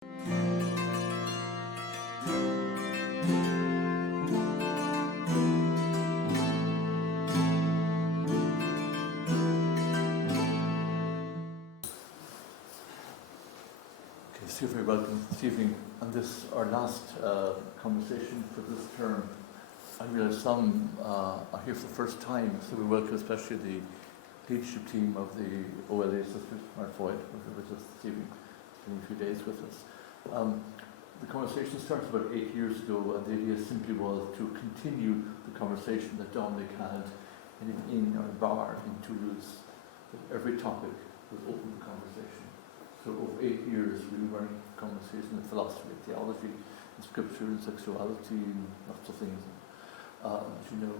So you're very welcome this evening on this, our last conversation for this term. I realise some are here for the first time, so we welcome especially the leadership team of the OLA Sisters, Mark Foyd, who are with us this evening, spending a few days with us. The conversation started about 8 years ago, and the idea simply was to continue the conversation that Dominic had in our bar in Toulouse. Every topic was open to conversation. So over 8 years we were in conversation in philosophy, theology, in scripture, and sexuality, and lots of things, as you know.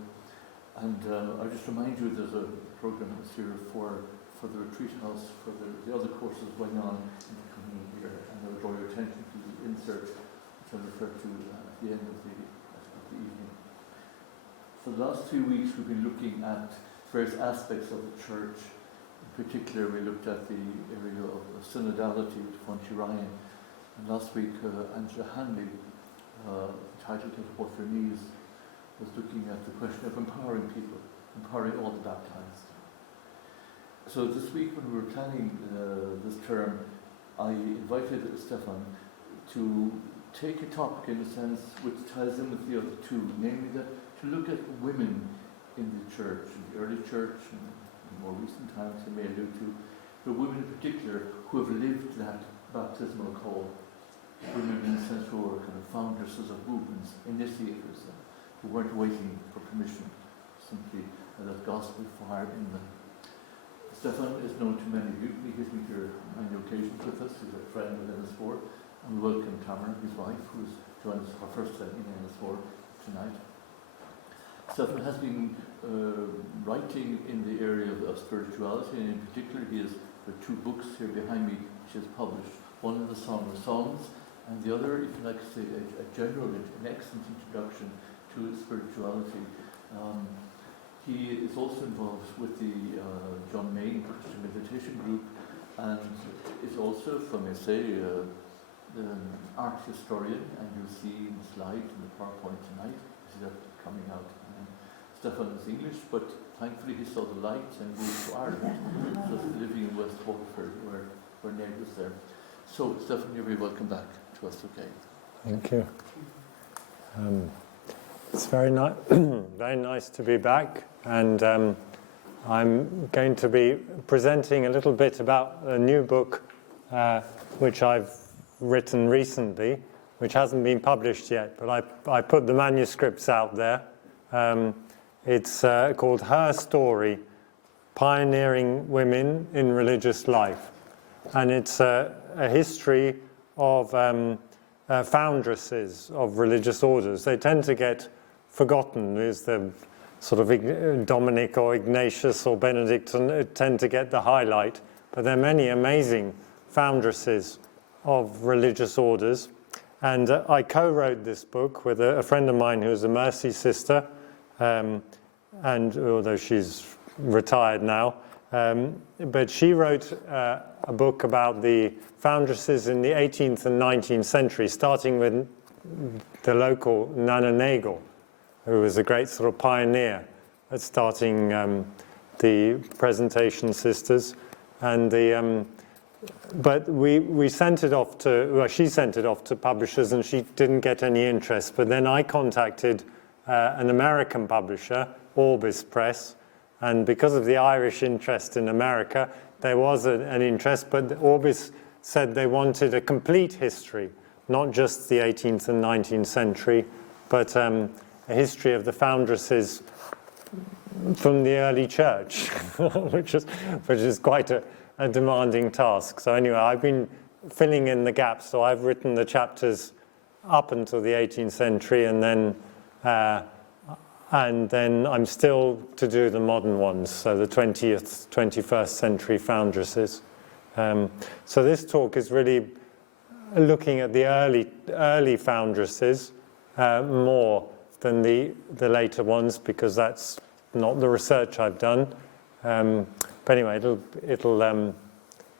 And I'll just remind you there's a program this year for the retreat house, for the other courses going on in the coming year. And I'll draw your attention to the insert, which I'll refer to at the end of the evening. For the last 2 weeks we've been looking at various aspects of the church. In particular, we looked at the area of synodality with Funchi Ryan. And last week, Angela Hanley, titled Get Up Off Your Knees, was looking at the question of empowering people, empowering all the baptized. So this week, when we were planning this term, I invited Stefan to take a topic in a sense which ties in with the other two, namely that to look at women in the church, in the early church, and more recent times I may allude to, but women in particular who have lived that baptismal call. Women in the sense who were kind of foundresses of movements, initiators, who weren't waiting for permission, simply that gospel fire in them. Stefan is known to many of you. He has been here on many occasions with us. He's a friend of NS4, and we welcome Tamara, his wife, who's joined us for our first time in NS4 tonight. Stefan has been writing in the area of spirituality, and in particular there are 2 books here behind me which he has published. One is the Song of Songs, and the other, if you like to say, an excellent introduction to spirituality. He is also involved with the John Main Christian Meditation Group, and is also, if I may say, an art historian, and you'll see in the slide in the PowerPoint tonight, this is coming out. Stefan is English, but thankfully he saw the light and moved to Ireland, just living in West Waterford, where we're neighbours there. So, Stefan, you're very welcome back to us again. Thank you. It's very very nice to be back, and I'm going to be presenting a little bit about a new book which I've written recently, which hasn't been published yet, but I put the manuscripts out there. It's called Her Story, Pioneering Women in Religious Life. And it's a history of foundresses of religious orders. They tend to get forgotten. There's the sort of Dominic or Ignatius or Benedict tend to get the highlight. But there are many amazing foundresses of religious orders. And I co-wrote this book with a friend of mine who's a Mercy sister, and although she's retired now, but she wrote a book about the foundresses in the 18th and 19th century, starting with the local Nana Nagel, who was a great sort of pioneer at starting the Presentation Sisters, and but we sent it off to, well, she sent it off to publishers, and she didn't get any interest. But then I contacted an American publisher, Orbis Press, and because of the Irish interest in America, there was an interest, but Orbis said they wanted a complete history, not just the 18th and 19th century, but a history of the foundresses from the early church, which is quite a demanding task. So anyway, I've been filling in the gaps. So I've written the chapters up until the 18th century, and then I'm still to do the modern ones, so the 20th, 21st century foundresses. So this talk is really looking at the early foundresses more than the later ones, because that's not the research I've done. But anyway,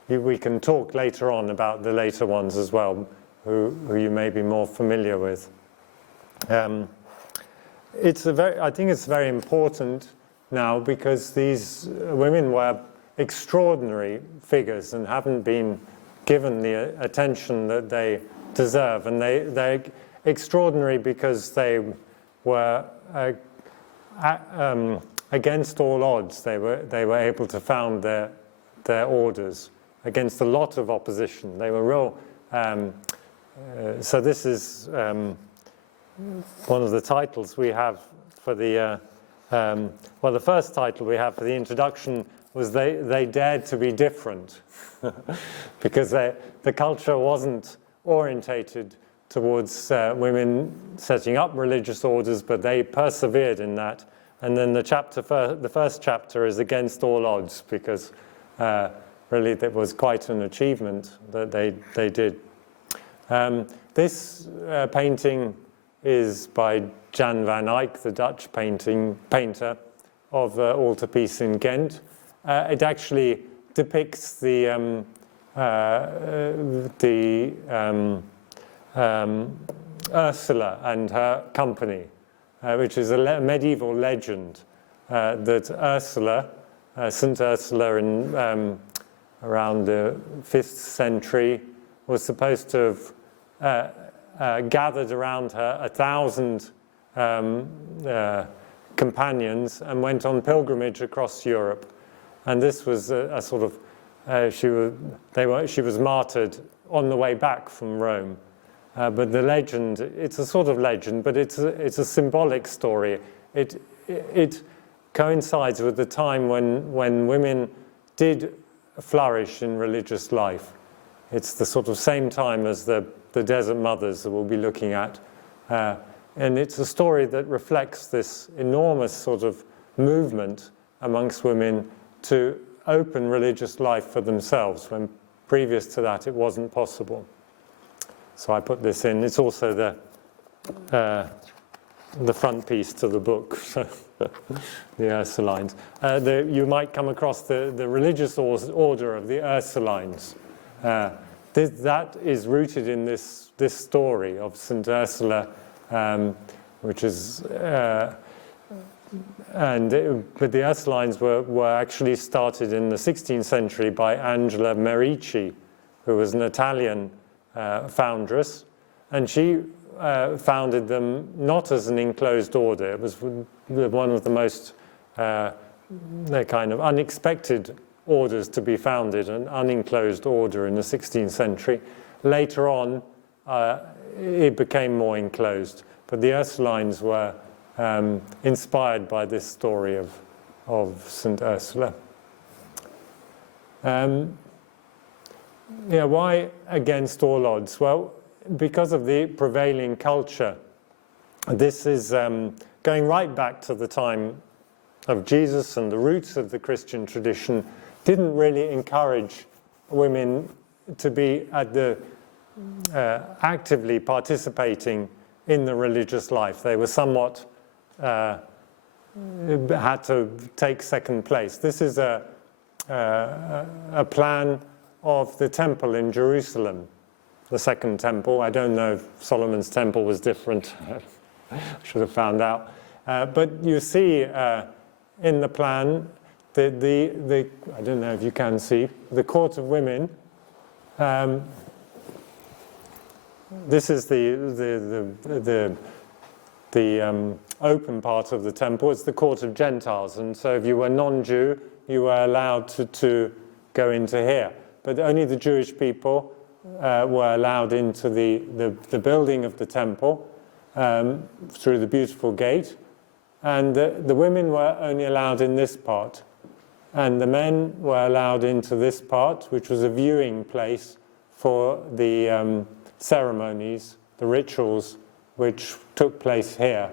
we can talk later on about the later ones as well. who you may be more familiar with. I think it's very important now because these women were extraordinary figures and haven't been given the attention that they deserve. And they're extraordinary because they were against all odds. They were able to found their orders against a lot of opposition. They were real. So this is one of the titles we have for the. Well, the first title we have for the introduction was they dared to be different, because the culture wasn't orientated towards women setting up religious orders, but they persevered in that. And then the first chapter is against all odds, because really that was quite an achievement that they did. This painting is by Jan van Eyck, the Dutch painter of the altarpiece in Ghent. It actually depicts the Ursula and her company, which is a medieval legend that Ursula, St. Ursula in around the 5th century, was supposed to have gathered around her 1,000 companions and went on pilgrimage across Europe. And this was a sort of, she was martyred on the way back from Rome. But the legend, it's a sort of legend, but it's a symbolic story. It coincides with the time when women did flourish in religious life. It's the sort of same time as the Desert Mothers that we'll be looking at. And it's a story that reflects this enormous sort of movement amongst women to open religious life for themselves, when previous to that it wasn't possible. So I put this in. It's also the front piece to the book, the Ursulines. You might come across the religious order of the Ursulines. That is rooted in this story of St. Ursula, which is, but the Ursulines were actually started in the 16th century by Angela Merici, who was an Italian foundress, and she founded them not as an enclosed order. It was one of the most kind of unexpected orders to be founded, an unenclosed order in the 16th century. Later on, it became more enclosed, but the Ursulines were inspired by this story of St. Ursula. Why against all odds? Well, because of the prevailing culture. This is going right back to the time of Jesus, and the roots of the Christian tradition didn't really encourage women to be at the actively participating in the religious life. They were somewhat had to take second place. This is a plan of the temple in Jerusalem, the second temple. I don't know if Solomon's temple was different. I should have found out. But you see in the plan the I don't know if you can see the court of women. This is the open part of the temple. It's the court of Gentiles, and so if you were non-Jew, you were allowed to go into here. But only the Jewish people were allowed into the building of the temple through the beautiful gate, and the women were only allowed in this part, and the men were allowed into this part, which was a viewing place for the ceremonies, the rituals, which took place here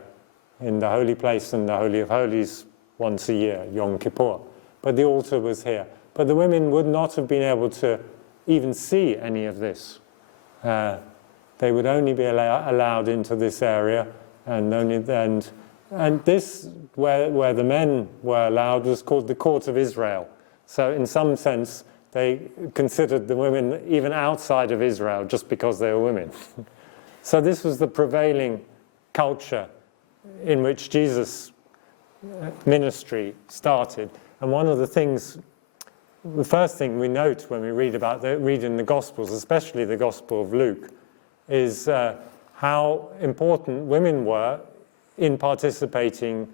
in the holy place and the Holy of Holies once a year, Yom Kippur. But the altar was here. But the women would not have been able to even see any of this. They would only be allowed into this area, and this, where the men were allowed, was called the Court of Israel. So in some sense, they considered the women even outside of Israel just because they were women. So this was the prevailing culture in which Jesus' ministry started. And one of the things, the first thing we note when we read in the Gospels, especially the Gospel of Luke, is how important women were in participating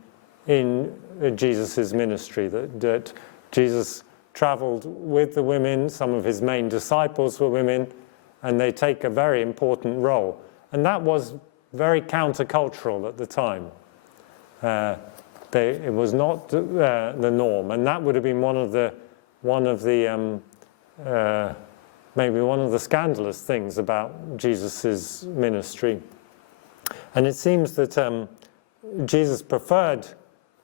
in Jesus' ministry, that Jesus traveled with the women, some of his main disciples were women, and they take a very important role. And that was very countercultural at the time. It was not the norm, and that would have been maybe one of the scandalous things about Jesus' ministry. And it seems that Jesus preferred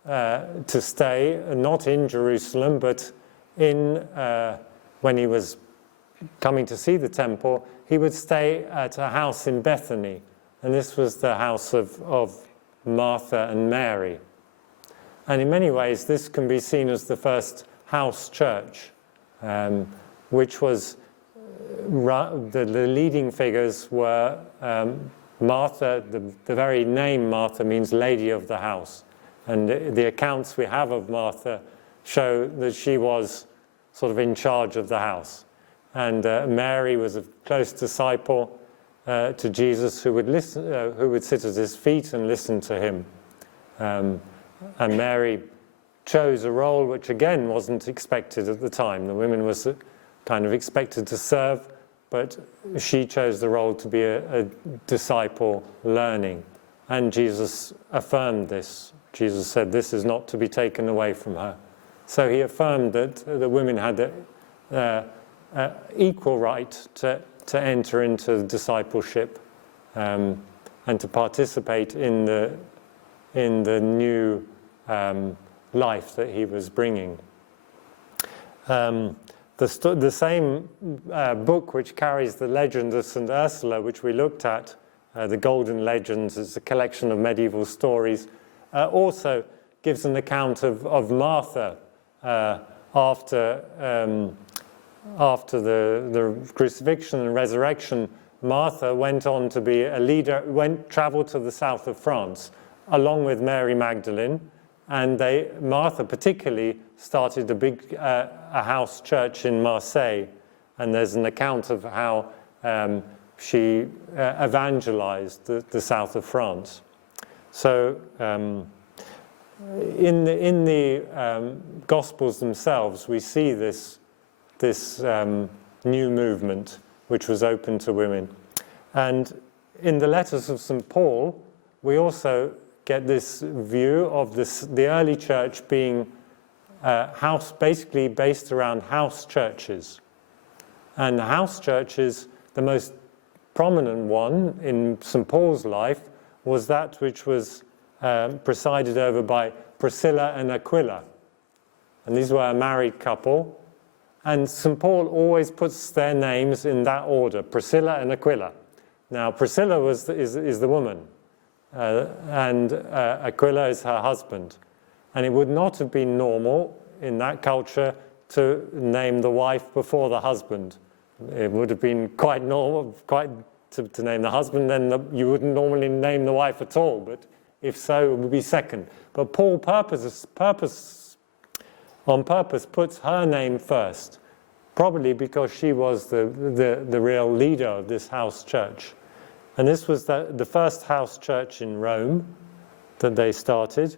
to stay not in Jerusalem, but when he was coming to see the temple, he would stay at a house in Bethany, and this was the house of Martha and Mary. And in many ways, this can be seen as the first house church, which was the leading figures were Martha. The very name Martha means lady of the house, and the accounts we have of Martha show that she was sort of in charge of the house. And Mary was a close disciple to Jesus, who would sit at his feet and listen to him. And Mary chose a role which again wasn't expected at the time. The women was kind of expected to serve, but she chose the role to be a disciple learning. And Jesus affirmed this. Jesus said, "This is not to be taken away from her." So he affirmed that the women had equal right to enter into discipleship and to participate in the new life that he was bringing. The same book which carries the legend of St. Ursula, which we looked at, the Golden Legends, is a collection of medieval stories, also gives an account of Martha after the crucifixion and resurrection. Martha went on to be a leader, traveled to the south of France, along with Mary Magdalene, and Martha particularly started a house church in Marseille, and there's an account of how she evangelized the south of France. So in the Gospels themselves, we see this new movement which was open to women. And in the letters of St. Paul, we also get this view of the early church being basically based around house churches. And the house churches, the most prominent one in St. Paul's life was that which was presided over by Priscilla and Aquila. And these were a married couple. And St. Paul always puts their names in that order, Priscilla and Aquila. Now, Priscilla is the woman, and Aquila is her husband. And it would not have been normal in that culture to name the wife before the husband. It would have been quite normal, to name the husband, then you wouldn't normally name the wife at all, but if so, it would be second. But Paul on purpose puts her name first, probably because she was the real leader of this house church. And this was the first house church in Rome that they started.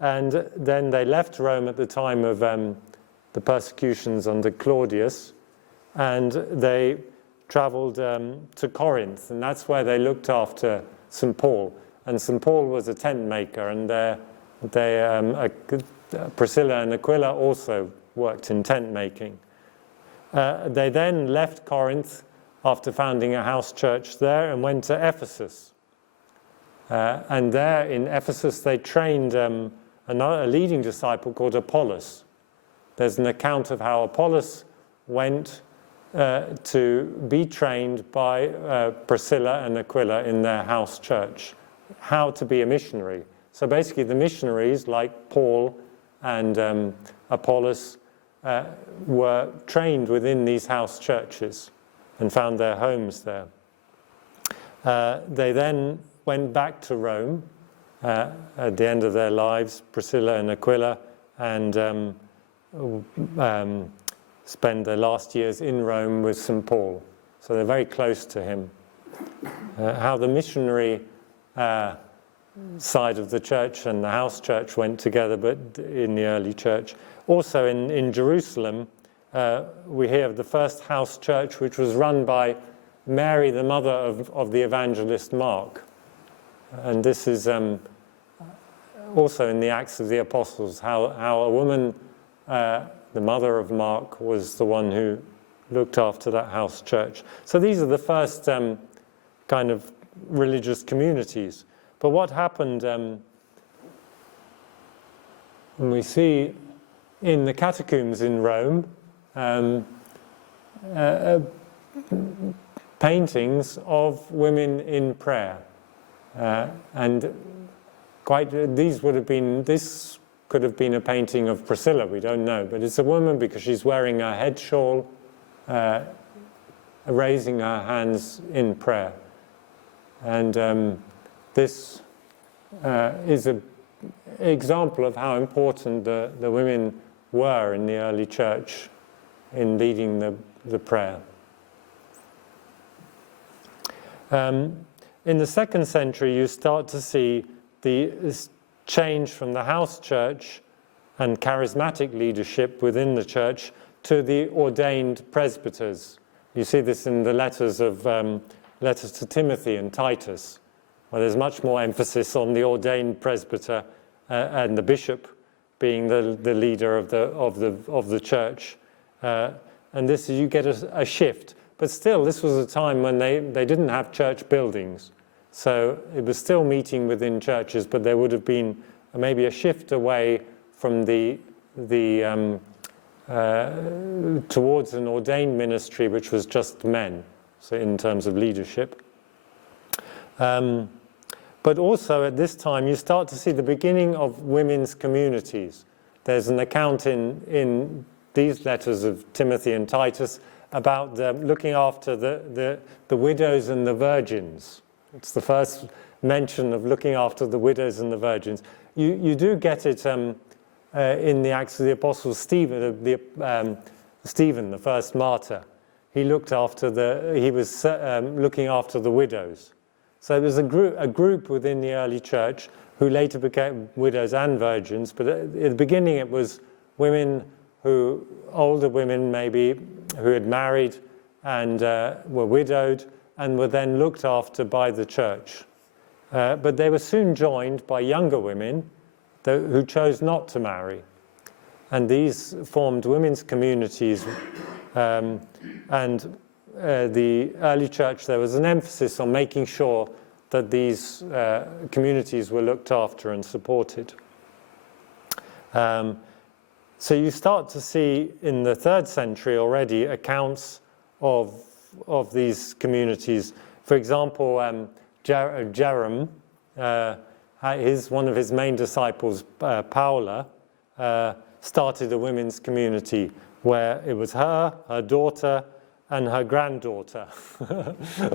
And then they left Rome at the time of the persecutions under Claudius, and they traveled to Corinth, and that's where they looked after St. Paul. And St. Paul was a tent maker, and Priscilla and Aquila also worked in tent making. They then left Corinth after founding a house church there and went to Ephesus. And there in Ephesus they trained a leading disciple called Apollos. There's an account of how Apollos went to be trained by Priscilla and Aquila in their house church, how to be a missionary. So basically the missionaries like Paul and Apollos were trained within these house churches and found their homes there. They then went back to Rome at the end of their lives, Priscilla and Aquila, and spend their last years in Rome with St. Paul. So they're very close to him. How the missionary side of the church and the house church went together, but in the early church. Also in Jerusalem, we hear of the first house church, which was run by Mary, the mother of the evangelist Mark. And this is also in the Acts of the Apostles, how a woman, the mother of Mark, was the one who looked after that house church. So these are the first kind of religious communities. But what happened, when we see in the catacombs in Rome, paintings of women in prayer. And this could have been a painting of Priscilla, we don't know, but it's a woman because she's wearing a head shawl, raising her hands in prayer. And this is an example of how important the women were in the early church in leading the prayer. In the second century, you start to see this change from the house church and charismatic leadership within the church to the ordained presbyters. You see this in the letters to Timothy and Titus, where there's much more emphasis on the ordained presbyter and the bishop being the leader of the church. And this, you get a shift. But still, this was a time when they didn't have church buildings. So it was still meeting within churches, but there would have been maybe a shift away from towards an ordained ministry, which was just men, so in terms of leadership. But also at this time, you start to see the beginning of women's communities. There's an account in these letters of Timothy and Titus about looking after the widows and the virgins. It's the first mention of looking after the widows and the virgins. You do get it in the Acts of the Apostles. Stephen, the first martyr, he was looking after the widows. So there was a group within the early church who later became widows and virgins. But at the beginning, it was women older women maybe, who had married and were widowed and were then looked after by the church. But they were soon joined by younger women who chose not to marry. And these formed women's communities. And the early church, there was an emphasis on making sure that these communities were looked after and supported. So you start to see in the 3rd century already accounts of these communities. For example, Jerome, one of his main disciples, Paula, started a women's community where it was her daughter, and her granddaughter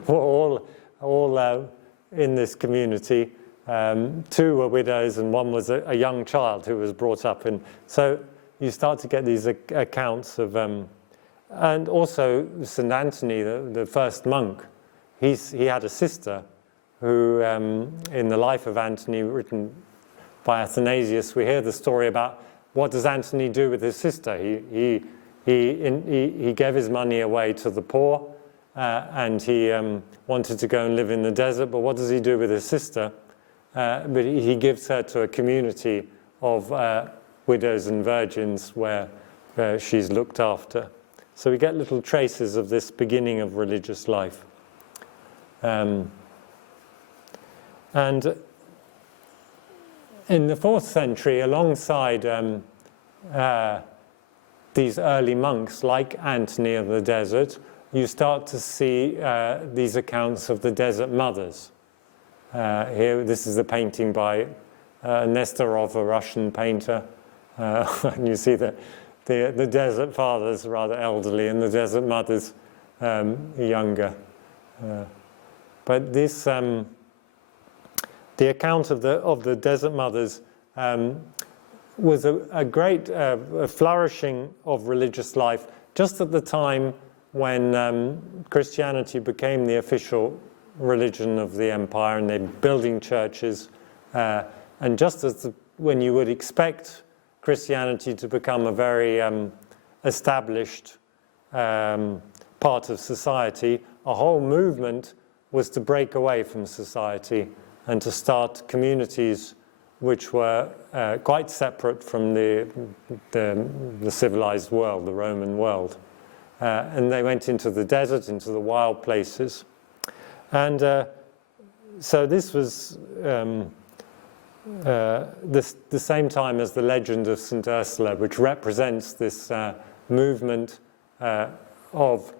were all in this community. 2 were widows and 1 was a young child who was brought up in. So you start to get these accounts of, and also St. Anthony, the first monk, he had a sister who, in the life of Anthony, written by Athanasius, we hear the story about what does Anthony do with his sister. He gave his money away to the poor, and he wanted to go and live in the desert, but what does he do with his sister? But he gives her to a community of widows and virgins where she's looked after. So we get little traces of this beginning of religious life. And in the 4th century, alongside these early monks like Anthony of the desert, you start to see these accounts of the desert mothers. Here, this is a painting by Nestorov, a Russian painter. And you see the desert fathers rather elderly and the desert mothers younger. But this, the account of the desert mothers was a great flourishing of religious life just at the time when Christianity became the official religion of the empire, and they're building churches. And just as when you would expect Christianity to become a very established part of society, a whole movement was to break away from society and to start communities which were quite separate from the civilized world, the Roman world. And they went into the desert, into the wild places. And so this was the same time as the legend of St. Ursula, which represents this movement of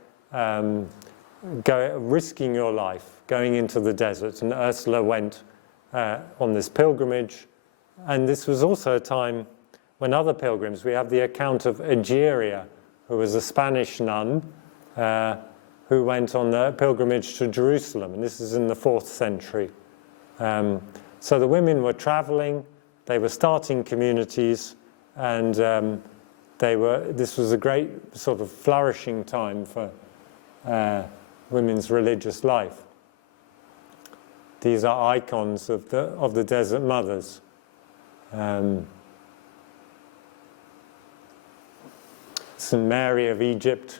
risking your life, going into the desert. And Ursula went on this pilgrimage. And this was also a time when other pilgrims, we have the account of Egeria, who was a Spanish nun, who went on the pilgrimage to Jerusalem, and this is in the 4th century. So the women were traveling, they were starting communities, and this was a great sort of flourishing time for women's religious life. These are icons of the desert mothers. St. Mary of Egypt,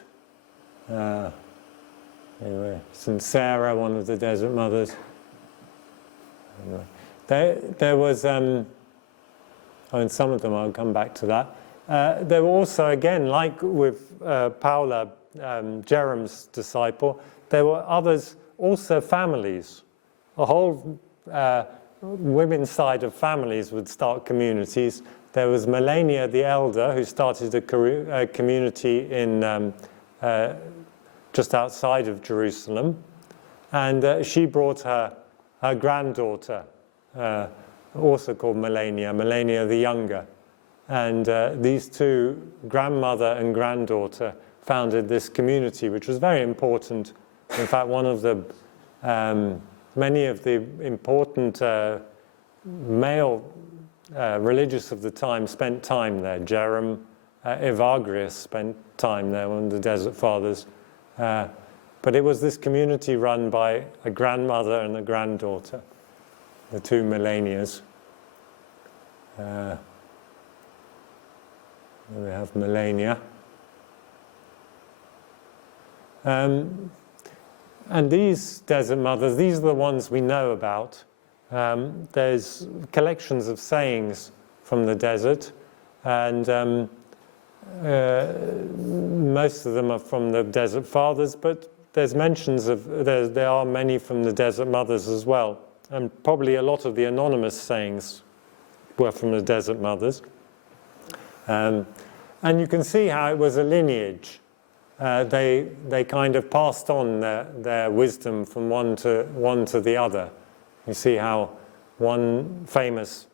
anyway, St. Sarah, one of the desert mothers. Anyway, there was, and some of them, I'll come back to that. There were also, again, like with Paula, Jerem's disciple, there were others, also families. A whole women's side of families would start communities. There was Melania the Elder, who started a community in just outside of Jerusalem, and she brought her granddaughter, also called Melania the Younger, and these two, grandmother and granddaughter, founded this community, which was very important. In fact, one of the many of the important male religious of the time spent time there. Jerem, Evagrius spent time there, one of the desert fathers. But it was this community run by a grandmother and a granddaughter, the two Melanias. Here we have Melania. And these desert mothers, these are the ones we know about. There's collections of sayings from the desert, and most of them are from the desert fathers, but there's mentions of, there are many from the desert mothers as well. And probably a lot of the anonymous sayings were from the desert mothers. And you can see how it was a lineage. They kind of passed on their wisdom from one to the other. You see how one famous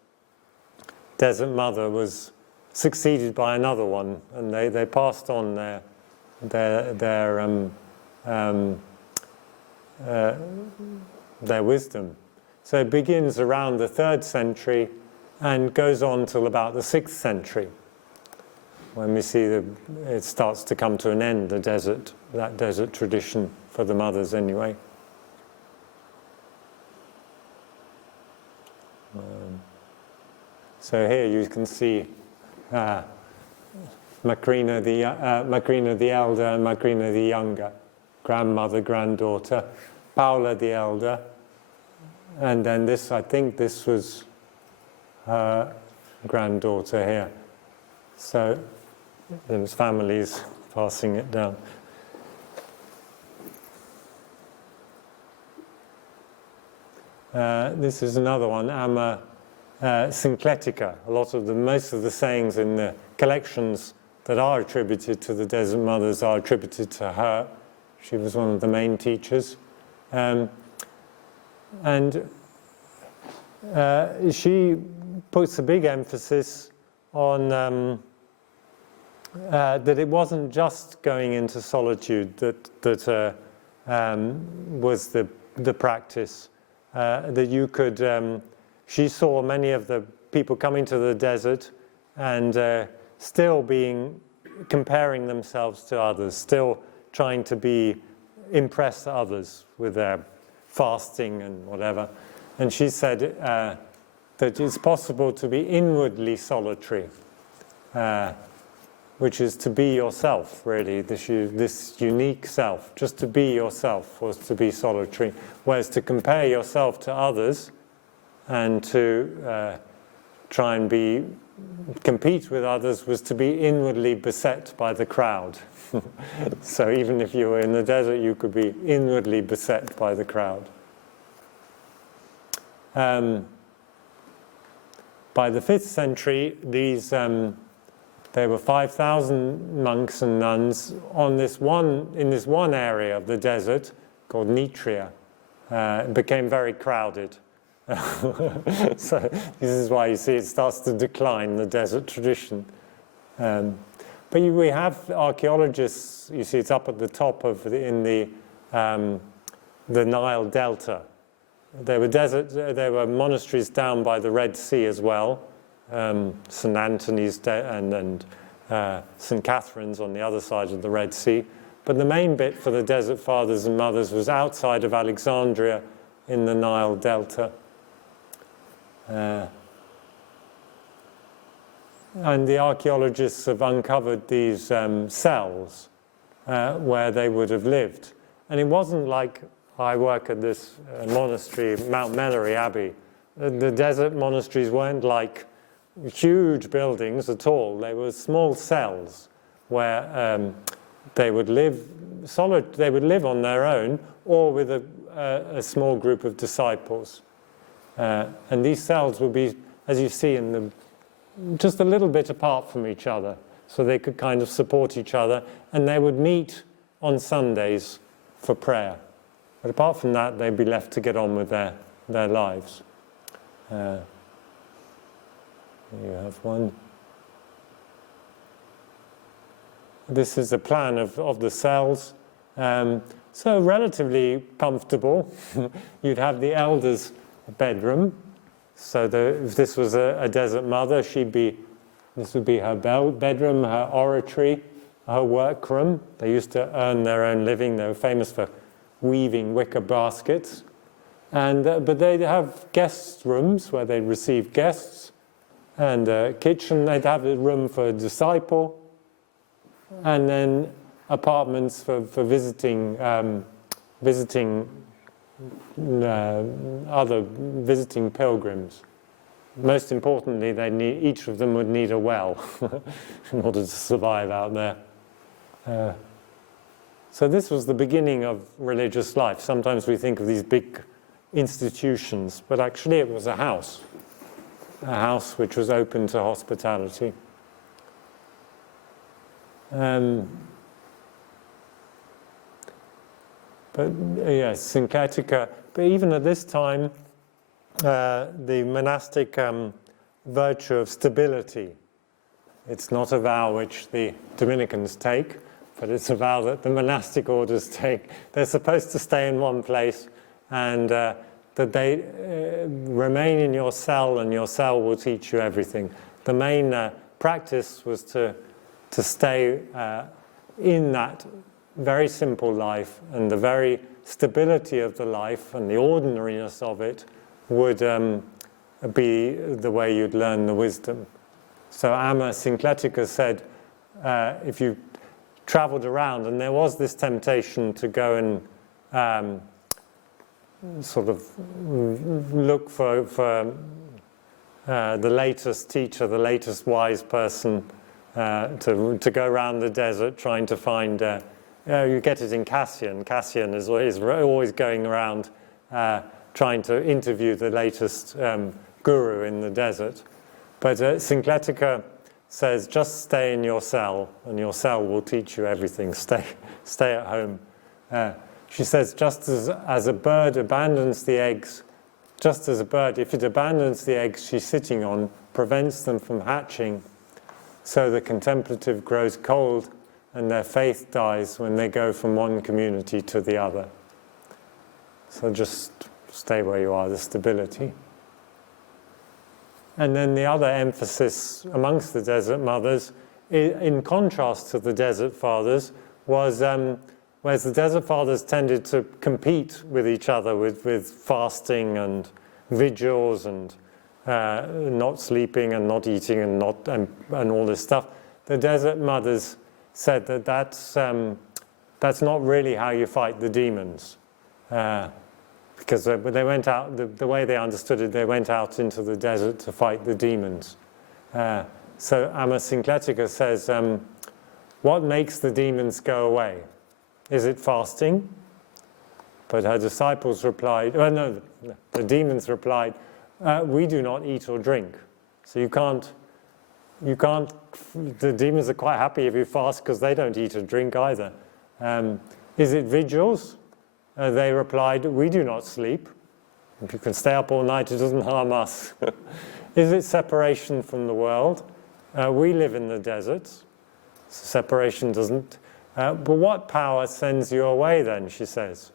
desert mother was succeeded by another one, and they passed on their wisdom. So it begins around the 3rd century and goes on till about the 6th century, when we see it starts to come to an end, that desert tradition for the mothers anyway. So here you can see Macrina the Elder and Macrina the Younger, grandmother, granddaughter, Paula the Elder, and then this, I think this was her granddaughter here. So there was families passing it down. This is another one, Amma Syncletica. Most of the sayings in the collections that are attributed to the desert mothers are attributed to her. She was one of the main teachers. And she puts a big emphasis on that it wasn't just going into solitude that was the practice. That you could, she saw many of the people coming to the desert and still comparing themselves to others, still trying to impress others with their fasting and whatever. And she said that it's possible to be inwardly solitary, which is to be yourself, really, this unique self. Just to be yourself was to be solitary, whereas to compare yourself to others and to try and compete with others was to be inwardly beset by the crowd. So even if you were in the desert, you could be inwardly beset by the crowd. By the 5th century, there were 5,000 monks and nuns in this one area of the desert called Nitria. It became very crowded. So this is why you see it starts to decline, the desert tradition. But we have archaeologists, you see it's up at the top in the Nile Delta. There were monasteries down by the Red Sea as well, St. Anthony's and St. Catherine's on the other side of the Red Sea. But the main bit for the Desert Fathers and Mothers was outside of Alexandria in the Nile Delta. And the archaeologists have uncovered these cells where they would have lived. And it wasn't like I work at this monastery, Mount Melleray Abbey. The desert monasteries weren't like huge buildings at all. They were small cells where they would live They would live on their own or with a small group of disciples. And these cells would be, as you see, just a little bit apart from each other, so they could kind of support each other, and they would meet on Sundays for prayer. But apart from that, they'd be left to get on with their lives. You have one. This is a plan of the cells. So relatively comfortable. You'd have the elder's bedroom. So if this was a desert mother, this would be her bedroom, her oratory, her workroom. They used to earn their own living. They were famous for weaving wicker baskets. But they'd have guest rooms where they'd receive guests, and a kitchen. They'd have a room for a disciple, and then apartments for visiting other visiting pilgrims. Most importantly, each of them would need a well in order to survive out there. So this was the beginning of religious life. Sometimes we think of these big institutions, but actually it was a house which was open to hospitality. But yes, Syncletica. But even at this time, the monastic virtue of stability. It's not a vow which the Dominicans take, but it's a vow that the monastic orders take. They're supposed to stay in one place, and that they remain in your cell, and your cell will teach you everything. The main practice was to stay in that very simple life, and the very stability of the life and the ordinariness of it would be the way you'd learn the wisdom. So Amma Syncletica said, if you traveled around, and there was this temptation to go and sort of look for the latest teacher, the latest wise person, to go around the desert trying to find, you get it in Cassian. Cassian is always going around trying to interview the latest guru in the desert. But Syncletica says, just stay in your cell, and your cell will teach you everything. Stay at home. She says, just as a bird abandons the eggs, if it abandons the eggs she's sitting on, prevents them from hatching, So the contemplative grows cold and their faith dies when they go from one community to the other. So just stay where you are, the stability. And then the other emphasis amongst the Desert Mothers, in contrast to the Desert Fathers, was whereas the Desert Fathers tended to compete with each other with fasting and vigils and not sleeping and not eating and all this stuff. The Desert Mothers said that that's not really how you fight the demons, because they went out, the way they understood it, they went out into the desert to fight the demons. So Amma Syncletica says, what makes the demons go away? Is it fasting? But her disciples replied, well, no, the demons replied, we do not eat or drink. So you can't, the demons are quite happy if you fast because they don't eat or drink either. Is it vigils? They replied, we do not sleep. If you can stay up all night, it doesn't harm us. Is it separation from the world? We live in the deserts. Separation doesn't. But what power sends you away then, she says.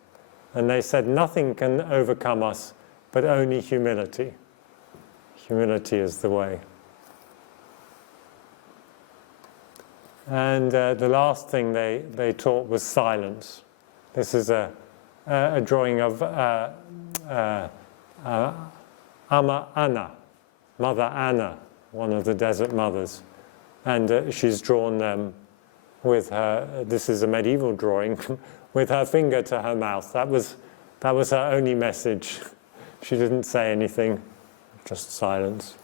And they said, nothing can overcome us, but only humility. Humility is the way. And the last thing they taught was silence. This is a drawing of Amma Anna, Mother Anna, one of the Desert Mothers. And she's drawn with her, this is a medieval drawing, with her finger to her mouth. That was her only message. She didn't say anything, just silence.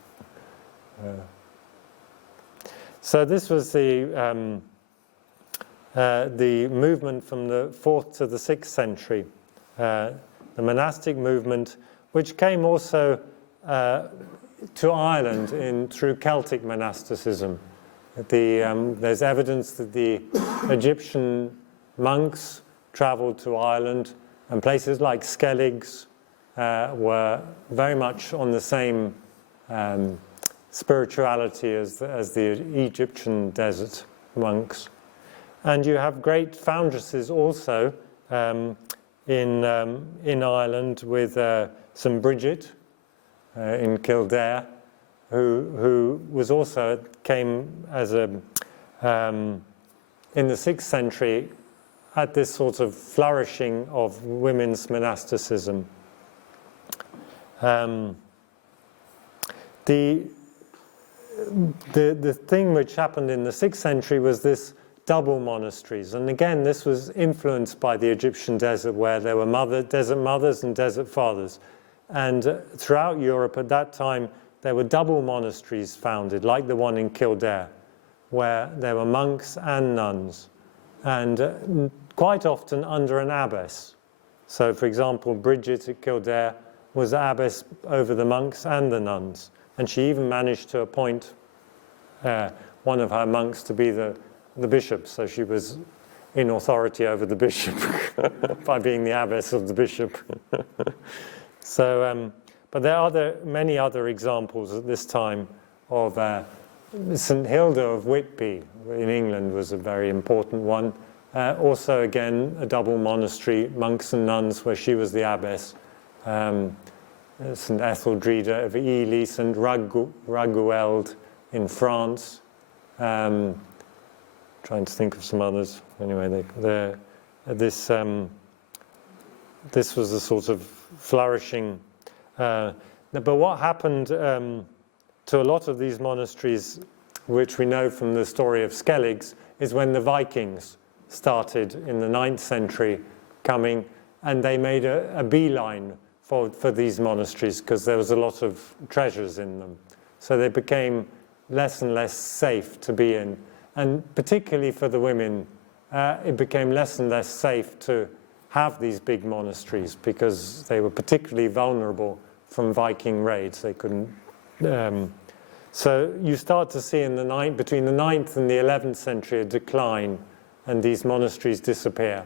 So this was the movement from the 4th to the 6th century, the monastic movement, which came also to Ireland through Celtic monasticism. There's evidence that the Egyptian monks travelled to Ireland, and places like Skelligs were very much on the same spirituality as the Egyptian desert monks. And you have great foundresses also in Ireland with St. Bridget in Kildare, who was also came as a in the 6th century at this sort of flourishing of women's monasticism. The thing which happened in the 6th century was this double monasteries, and again this was influenced by the Egyptian desert, where there were desert mothers and desert fathers, and throughout Europe at that time there were double monasteries founded, like the one in Kildare, where there were monks and nuns, and quite often under an abbess. So for example, Bridget at Kildare was abbess over the monks and the nuns, and she even managed to appoint one of her monks to be the bishop, so she was in authority over the bishop by being the abbess of the bishop. So, but there are many other examples at this time of St. Hilda of Whitby in England was a very important one. Also, again, a double monastery, monks and nuns, where she was the abbess. St. Etheldreda of Ely, St. Ragueld in France. Trying to think of some others. Anyway, this was a sort of flourishing. But what happened to a lot of these monasteries, which we know from the story of Skelligs, is when the Vikings started in the 9th century coming, and they made a beeline for these monasteries because there was a lot of treasures in them. So they became less and less safe to be in. And particularly for the women, it became less and less safe to have these big monasteries because they were particularly vulnerable from Viking raids. They couldn't. So you start to see between the 9th and the 11th century a decline, and these monasteries disappear.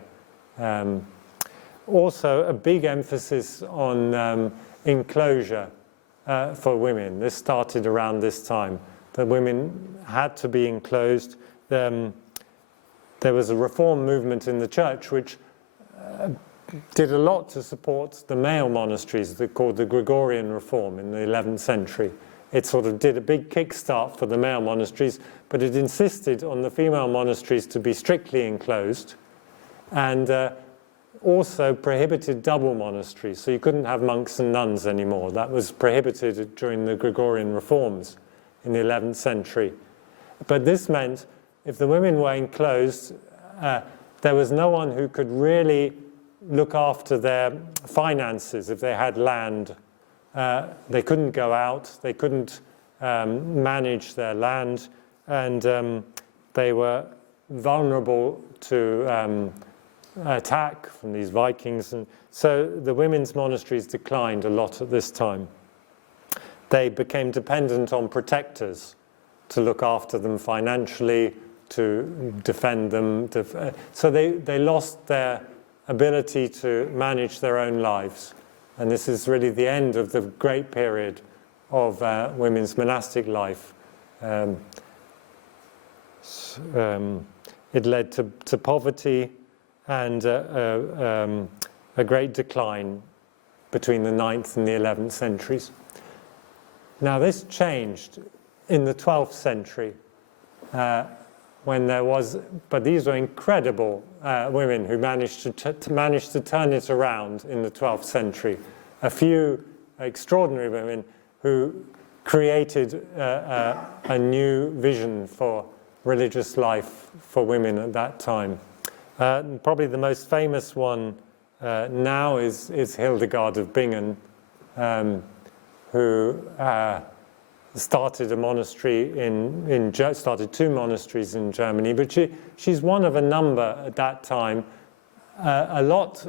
Also, a big emphasis on enclosure for women. This started around this time. that women had to be enclosed. There was a reform movement in the church which did a lot to support the male monasteries, called the Gregorian Reform in the 11th century. It sort of did a big kickstart for the male monasteries, but it insisted on the female monasteries to be strictly enclosed, and also prohibited double monasteries. So you couldn't have monks and nuns anymore. That was prohibited during the Gregorian reforms in the 11th century. But this meant if the women were enclosed, there was no one who could really look after their finances. If they had land, they couldn't go out, they couldn't manage their land, and they were vulnerable to attack from these Vikings. And so the women's monasteries declined a lot at this time. They became dependent on protectors to look after them financially, to defend them. So they lost their ability to manage their own lives. And this is really the end of the great period of women's monastic life. It led to poverty and a great decline between the 9th and the 11th centuries. Now this changed in the 12th century when there was, but these were incredible women who managed to turn it around in the 12th century. A few extraordinary women who created a new vision for religious life for women at that time. Probably the most famous one now is Hildegard of Bingen, who started a monastery started 2 monasteries in Germany, but she's one of a number at that time. A lot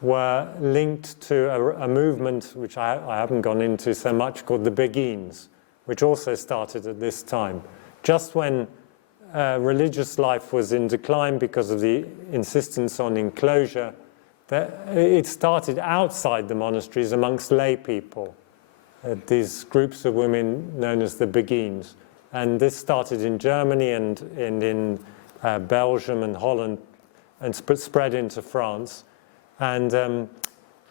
were linked to a movement which I haven't gone into so much, called the Beguines, which also started at this time, just when religious life was in decline because of the insistence on enclosure. It started outside the monasteries amongst lay people. These groups of women known as the Beguines. And this started in Germany and in Belgium and Holland and spread into France. And the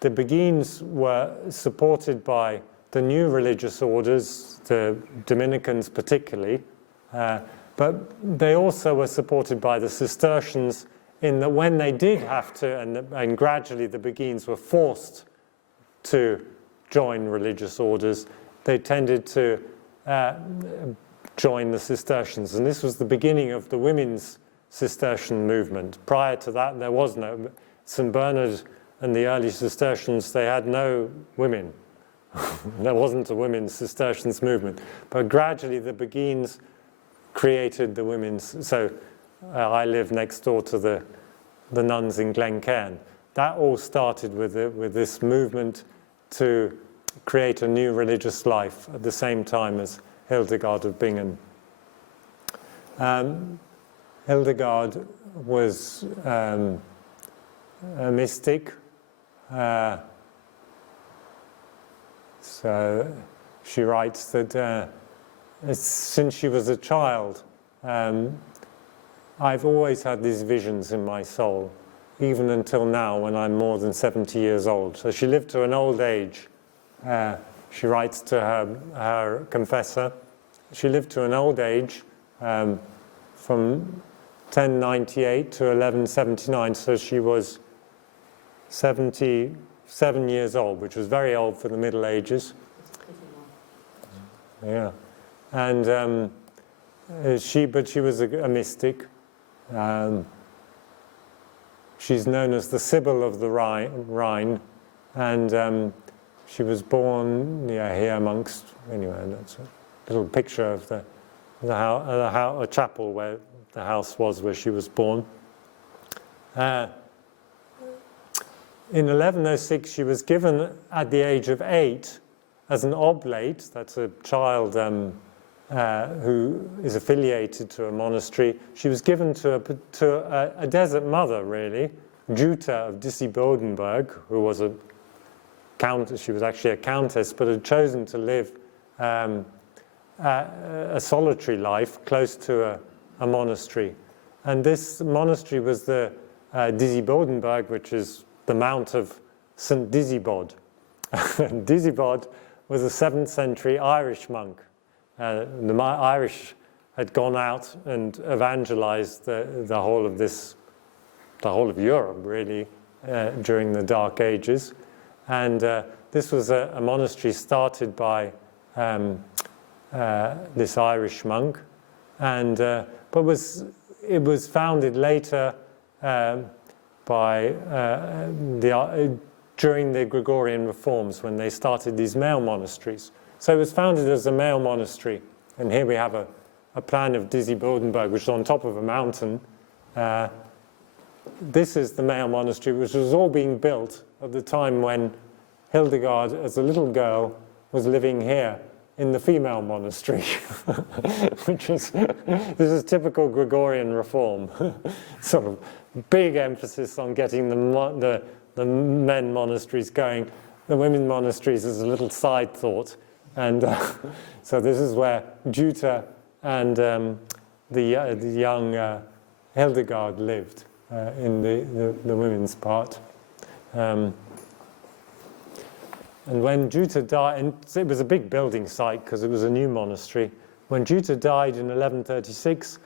Beguines were supported by the new religious orders, the Dominicans particularly, but they also were supported by the Cistercians in that when they did have to, and gradually the Beguines were forced to join religious orders, they tended to join the Cistercians. And this was the beginning of the women's Cistercian movement. Prior to that, there was no. St. Bernard and the early Cistercians, they had no women. There wasn't a women's Cistercians movement. But gradually the Beguines created the women's. So I live next door to the nuns in Glencairn. That all started with this movement to create a new religious life at the same time as Hildegard of Bingen. Hildegard was a mystic. So she writes that since she was a child, I've always had these visions in my soul, even until now when I'm more than 70 years old. So she lived to an old age. She writes to her confessor. She lived to an old age from 1098 to 1179, so she was 77 years old, which was very old for the Middle Ages. Yeah, and she was a mystic. She's known as the Sibyl of the Rhine, and she was born here amongst. Anyway, that's a little picture of a chapel where the house was where she was born. In 1106, she was given at the age of 8 as an oblate. That's a child who is affiliated to a monastery. She was given to a desert mother, really, Jutta of Dissy-Bodenberg, who was a countess. She was actually a countess, but had chosen to live a solitary life close to a monastery. And this monastery was the Disibodenberg, which is the Mount of St. Disibod. Disibod was a 7th century Irish monk. The Irish had gone out and evangelized the whole of Europe, really, during the Dark Ages. And this was a monastery started by this Irish monk, and but it was founded later by during the Gregorian reforms, when they started these male monasteries. So it was founded as a male monastery, and here we have a plan of Disibodenberg, which is on top of a mountain. This is the male monastery, which was all being built at the time when Hildegard, as a little girl, was living here in the female monastery, which is, this is typical Gregorian reform, sort of big emphasis on getting the men monasteries going, the women monasteries as a little side thought. And so this is where Jutta and the young Hildegard lived, in the women's part. And when Jutta died, and it was a big building site because it was a new monastery. When Jutta died in 1136,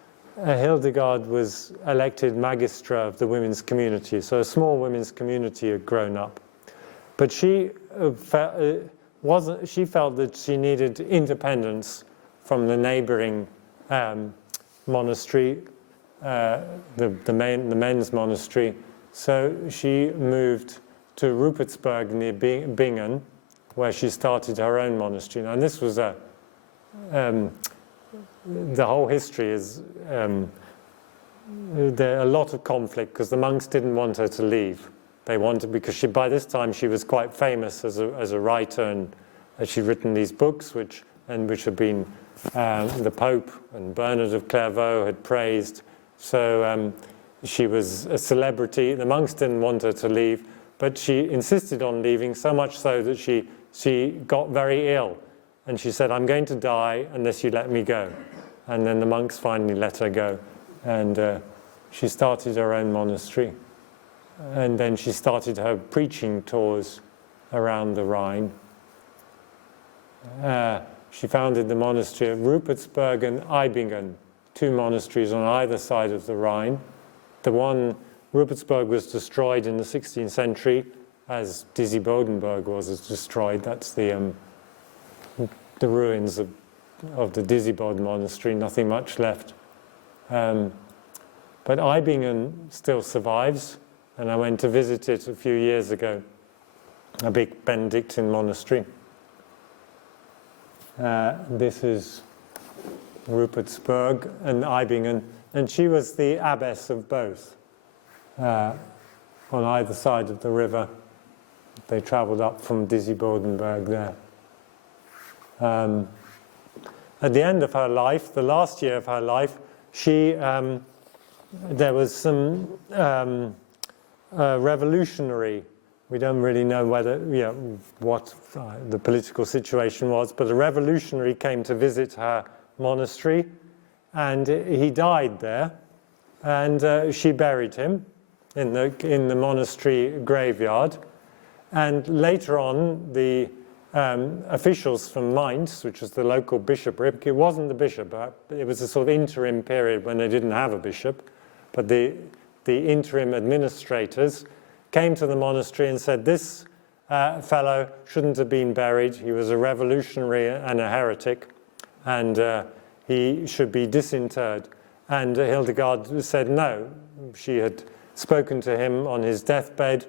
Hildegard was elected magistra of the women's community. So a small women's community had grown up. But she felt that she needed independence from the neighboring monastery, the men's monastery. So she moved to Rupertsberg near Bingen, where she started her own monastery. And this was the whole history is there a lot of conflict because the monks didn't want her to leave. They wanted, because by this time she was quite famous as a writer, and she'd written these books which had been the Pope and Bernard of Clairvaux had praised. So she was a celebrity. The monks didn't want her to leave, but she insisted on leaving, so much so that she got very ill. And she said, "I'm going to die unless you let me go." And then the monks finally let her go. And she started her own monastery. And then she started her preaching tours around the Rhine. She founded the monastery of Rupertsberg and Eibingen, 2 monasteries on either side of the Rhine. The one, Rupertsberg, was destroyed in the 16th century, as Disibodenberg was destroyed. That's the ruins of the Disibod monastery, nothing much left. But Eibingen still survives, and I went to visit it a few years ago, a big Benedictine monastery. This is Rupertsberg and Eibingen, and she was the abbess of both. On either side of the river, they travelled up from Disibodenberg there. At the end of her life, the last year of her life, there was some revolutionary. We don't really know what the political situation was, but a revolutionary came to visit her monastery, and he died there, and she buried him in the monastery graveyard. And later on, the officials from Mainz, which was the local bishopric, it wasn't the bishop, but it was a sort of interim period when they didn't have a bishop, but the interim administrators came to the monastery and said, this fellow shouldn't have been buried. He was a revolutionary and a heretic, and he should be disinterred. And Hildegard said no. She had spoken to him on his deathbed,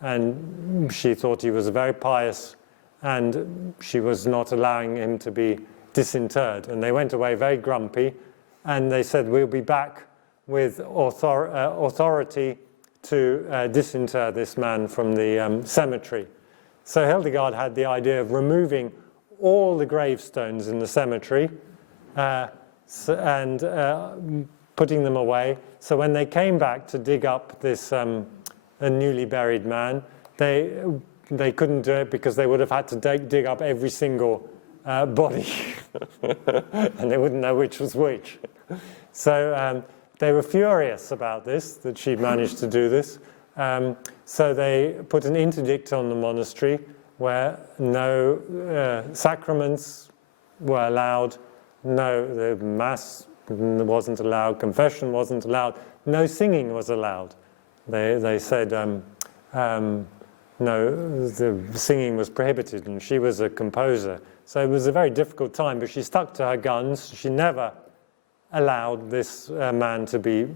and she thought he was very pious, and she was not allowing him to be disinterred. And they went away very grumpy, and they said, we'll be back with authority to disinter this man from the cemetery. So Hildegard had the idea of removing all the gravestones in the cemetery and putting them away. So when they came back to dig up this a newly buried man, they couldn't do it because they would have had to dig up every single body, and they wouldn't know which was which. So they were furious about this, that she'd managed to do this. So they put an interdict on the monastery where no sacraments were allowed, the mass wasn't allowed, confession wasn't allowed, no singing was allowed. They said no, the singing was prohibited, and she was a composer. So it was a very difficult time, but she stuck to her guns. She never allowed this man to be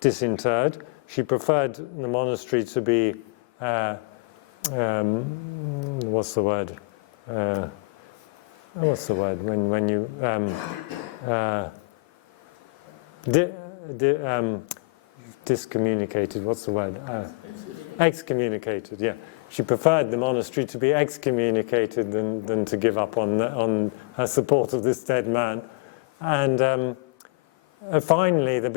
disinterred. She preferred the monastery to be, what's the word? When you discommunicated, what's the word? Excommunicated, yeah. She preferred the monastery to be excommunicated than to give up on her support of this dead man. And finally, a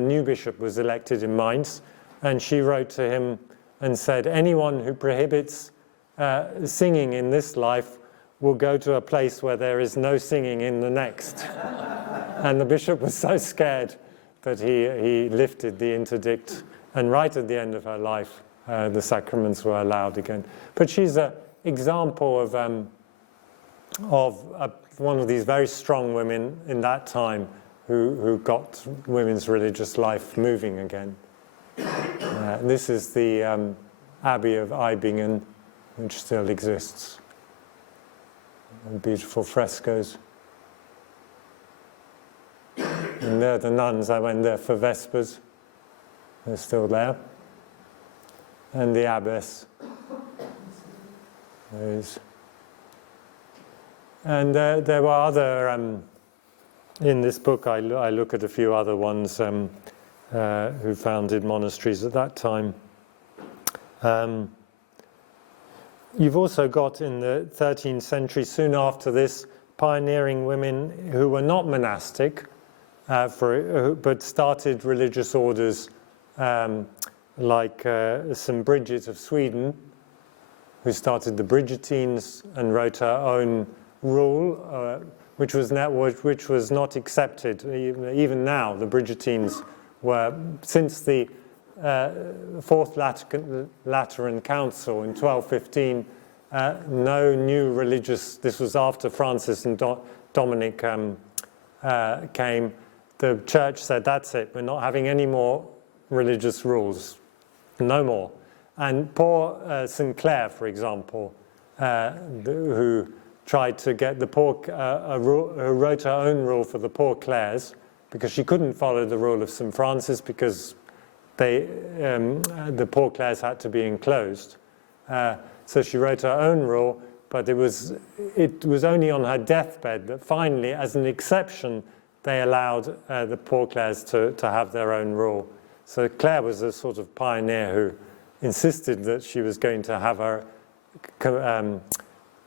new bishop was elected in Mainz, and she wrote to him and said, anyone who prohibits singing in this life will go to a place where there is no singing in the next. And the bishop was so scared that he lifted the interdict, and right at the end of her life, the sacraments were allowed again. But she's an example of one of these very strong women in that time who got women's religious life moving again. This is the Abbey of Eibingen, which still exists. And beautiful frescoes. And there are the nuns. I went there for Vespers. They're still there. And the abbess. There is. And there were other, in this book I look at a few other ones who founded monasteries at that time. You've also got in the 13th century, soon after this, pioneering women who were not monastic, but started religious orders like St. Bridget of Sweden, who started the Brigittines and wrote her own rule, which was not accepted. Even now, the Brigittines were, since the Fourth Lateran Council in 1215, no new religious, this was after Francis and Dominic came, the church said, that's it, we're not having any more religious rules, no more. And poor St. Clare, for example, who tried to get the poor, who wrote her own rule for the Poor Clares, because she couldn't follow the rule of St. Francis because the Poor Clares had to be enclosed. So she wrote her own rule, but it was only on her deathbed that finally, as an exception, they allowed the Poor Clares to have their own rule. So Clare was a sort of pioneer who insisted that she was going to have her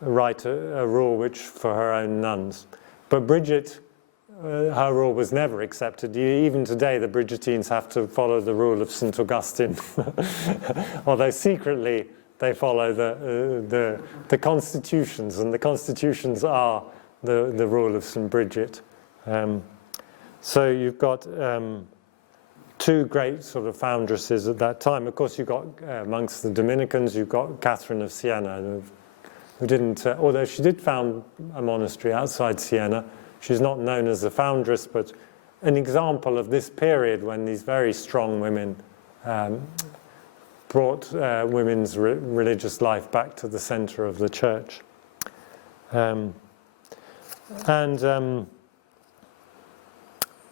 write a rule which for her own nuns. But Bridget, her rule was never accepted. Even today, the Brigittines have to follow the rule of St. Augustine, although secretly they follow the constitutions, and the constitutions are the rule of St. Bridget. So you've got two great sort of foundresses at that time. Of course, you've got amongst the Dominicans, you've got Catherine of Siena, who didn't, although she did found a monastery outside Siena. She's not known as a foundress, but an example of this period when these very strong women brought women's religious life back to the center of the church.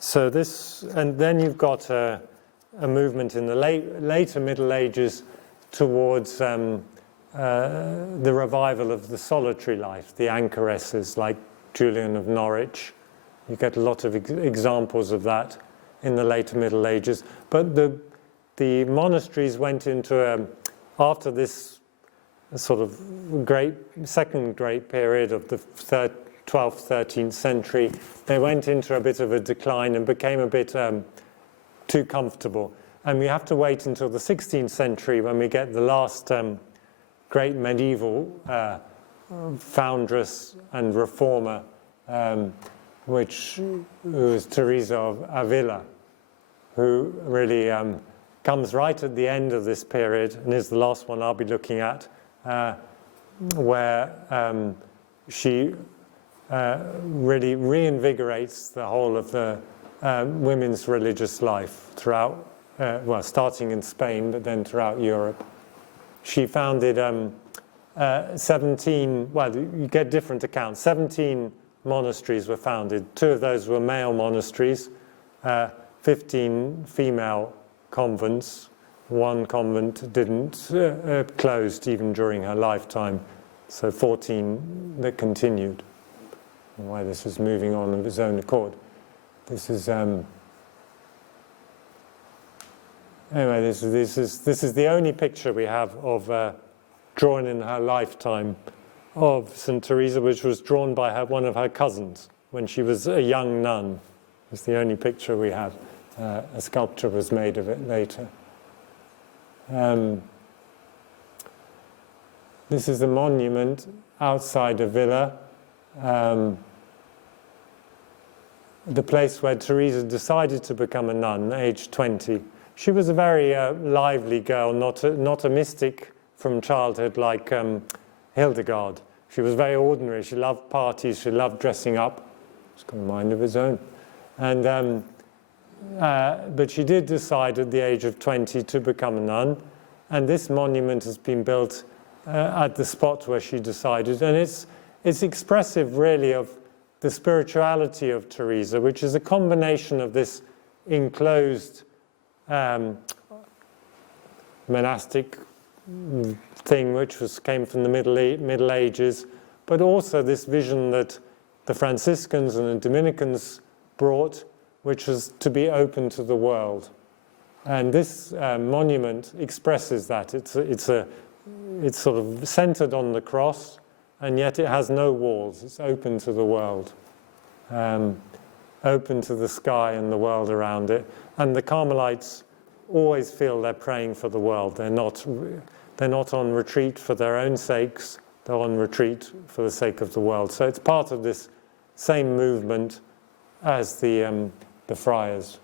So this, and then you've got a movement in the later Middle Ages towards the revival of the solitary life, the anchoresses like Julian of Norwich. You get a lot of examples of that in the later Middle Ages. But the monasteries went into, after this sort of second great period of the 12th, 13th century, they went into a bit of a decline and became a bit too comfortable. And we have to wait until the 16th century when we get the last great medieval foundress and reformer, which was Teresa of Avila, who really comes right at the end of this period and is the last one I'll be looking at, where she really reinvigorates the whole of the women's religious life throughout, well, starting in Spain, but then throughout Europe. She founded 17, well, you get different accounts, 17 monasteries were founded. 2 of those were male monasteries, 15 female convents. 1 convent didn't closed even during her lifetime, so 14 that continued. Why this was moving on of its own accord. This is anyway. This is the only picture we have of drawn in her lifetime of St. Teresa, which was drawn by one of her cousins when she was a young nun. It's the only picture we have. A sculpture was made of it later. This is a monument outside Avila, the place where Teresa decided to become a nun, aged 20. She was a very lively girl, not a mystic from childhood like Hildegard. She was very ordinary. She loved parties. She loved dressing up. She's got a mind of his own. And but she did decide at the age of 20 to become a nun. And this monument has been built at the spot where she decided. And it's expressive, really, of the spirituality of Teresa, which is a combination of this enclosed monastic thing, which came from the Middle Ages, but also this vision that the Franciscans and the Dominicans brought, which was to be open to the world. And this monument expresses that. It's sort of centered on the cross, and yet it has no walls. It's open to the world, open to the sky and the world around it. And the Carmelites always feel they're praying for the world. They're not on retreat for their own sakes. They're on retreat for the sake of the world. So it's part of this same movement as the friars.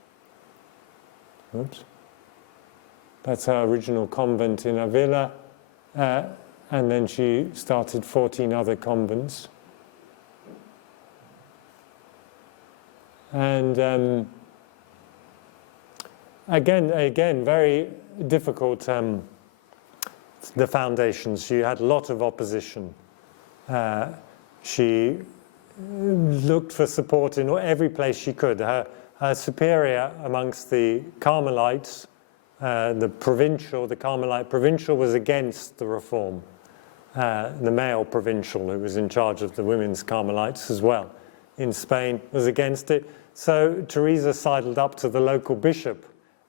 Oops. That's her original convent in Avila. And then she started 14 other convents. And again, very difficult, the foundations. She had a lot of opposition. She looked for support in every place she could. Her superior amongst the Carmelites, the Carmelite provincial was against the reform. The male provincial, who was in charge of the women's Carmelites as well in Spain, was against it. So Teresa sidled up to the local bishop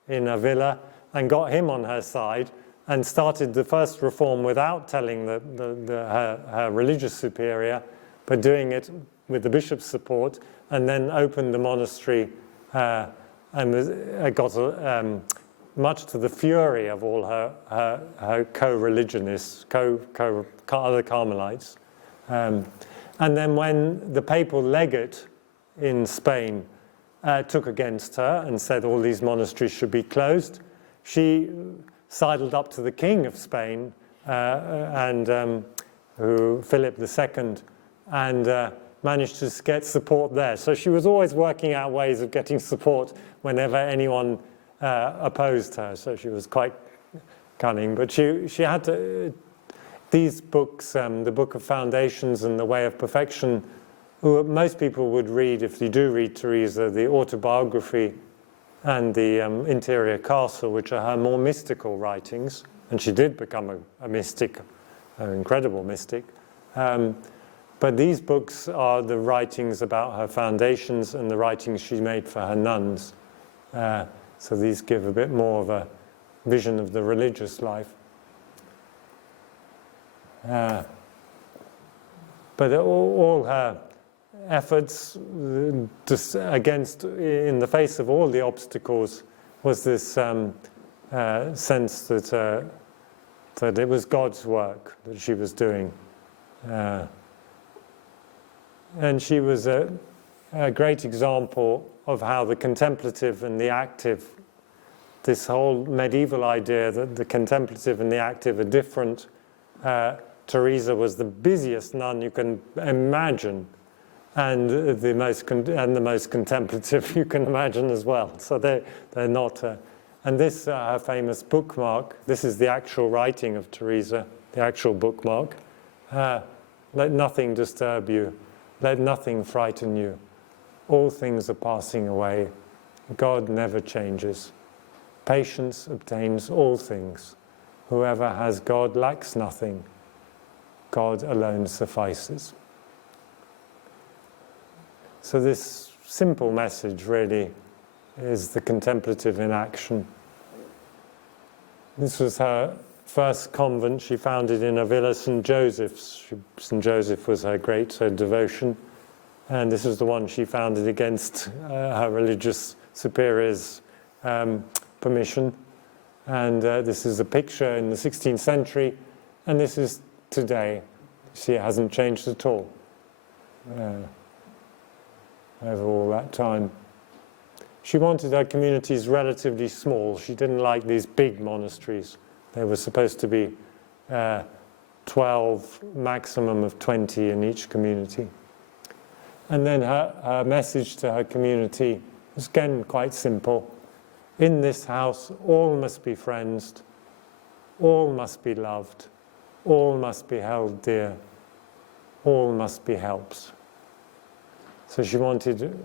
in Avila and got him on her side and started the first reform without telling her religious superior, but doing it with the bishop's support, and then opened the monastery and got much to the fury of all her co-religionists, other Carmelites. And then when the papal legate in Spain took against her and said all these monasteries should be closed, she sidled up to the king of Spain, Philip II, and managed to get support there. So she was always working out ways of getting support whenever anyone opposed her. So she was quite cunning. But she had to, these books, the Book of Foundations and the Way of Perfection, most people would read, if you do read Teresa, the autobiography and the Interior Castle, which are her more mystical writings. And she did become a mystic, an incredible mystic. But these books are the writings about her foundations and the writings she made for her nuns. So these give a bit more of a vision of the religious life. But all her efforts against, in the face of all the obstacles, was this sense that it was God's work that she was doing. And she was a great example of how the contemplative and the active, this whole medieval idea that the contemplative and the active are different. Teresa was the busiest nun you can imagine, and the most contemplative you can imagine as well. So they're not. And this her famous bookmark. This is the actual writing of Teresa, the actual bookmark. Let nothing disturb you. Let nothing frighten you. All things are passing away. God never changes. Patience obtains all things. Whoever has God lacks nothing. God alone suffices. So this simple message really is the contemplative in action. This was her first convent. She founded in a villa, St. Joseph's. St. Joseph was her great devotion. And this is the one she founded against her religious superior's permission. And this is a picture in the 16th century, and this is today. You see, it hasn't changed at all over all that time. She wanted her communities relatively small. She didn't like these big monasteries. They were supposed to be 12, maximum of 20 in each community. And then her message to her community was again quite simple. In this house, all must be friends, all must be loved, all must be held dear, all must be helps. So she wanted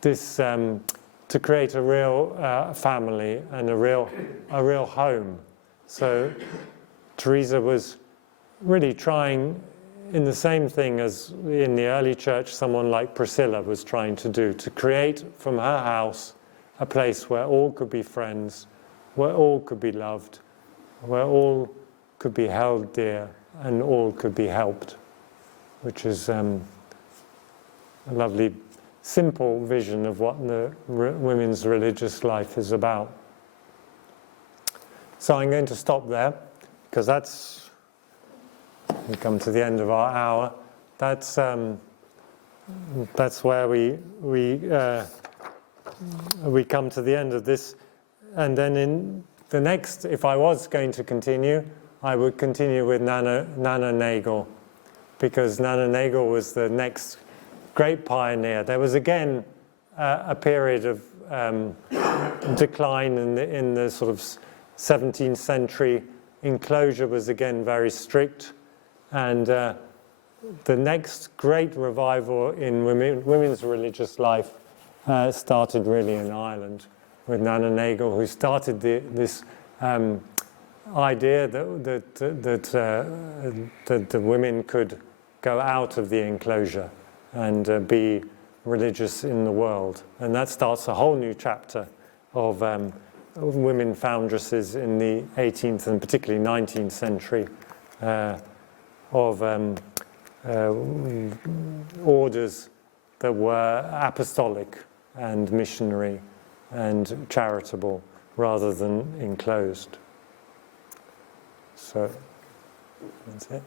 this to create a real family and a real home. So Teresa was really trying in the same thing as in the early church someone like Priscilla was trying to do, to create from her house a place where all could be friends, where all could be loved, where all could be held dear and all could be helped, which is a lovely, simple vision of what the women's religious life is about. So I'm going to stop there, because we come to the end of our hour. That's where we come to the end of this. And then in the next, if I was going to continue, I would continue with Nana Nagel, because Nana Nagel was the next great pioneer. There was again a period of decline in the sort of 17th century. Enclosure was again very strict, and the next great revival in women's religious life started really in Ireland with Nana Nagel, who started this idea that the women could go out of the enclosure and be religious in the world. And that starts a whole new chapter of women foundresses in the 18th and particularly 19th century of orders that were apostolic and missionary and charitable rather than enclosed. So that's it.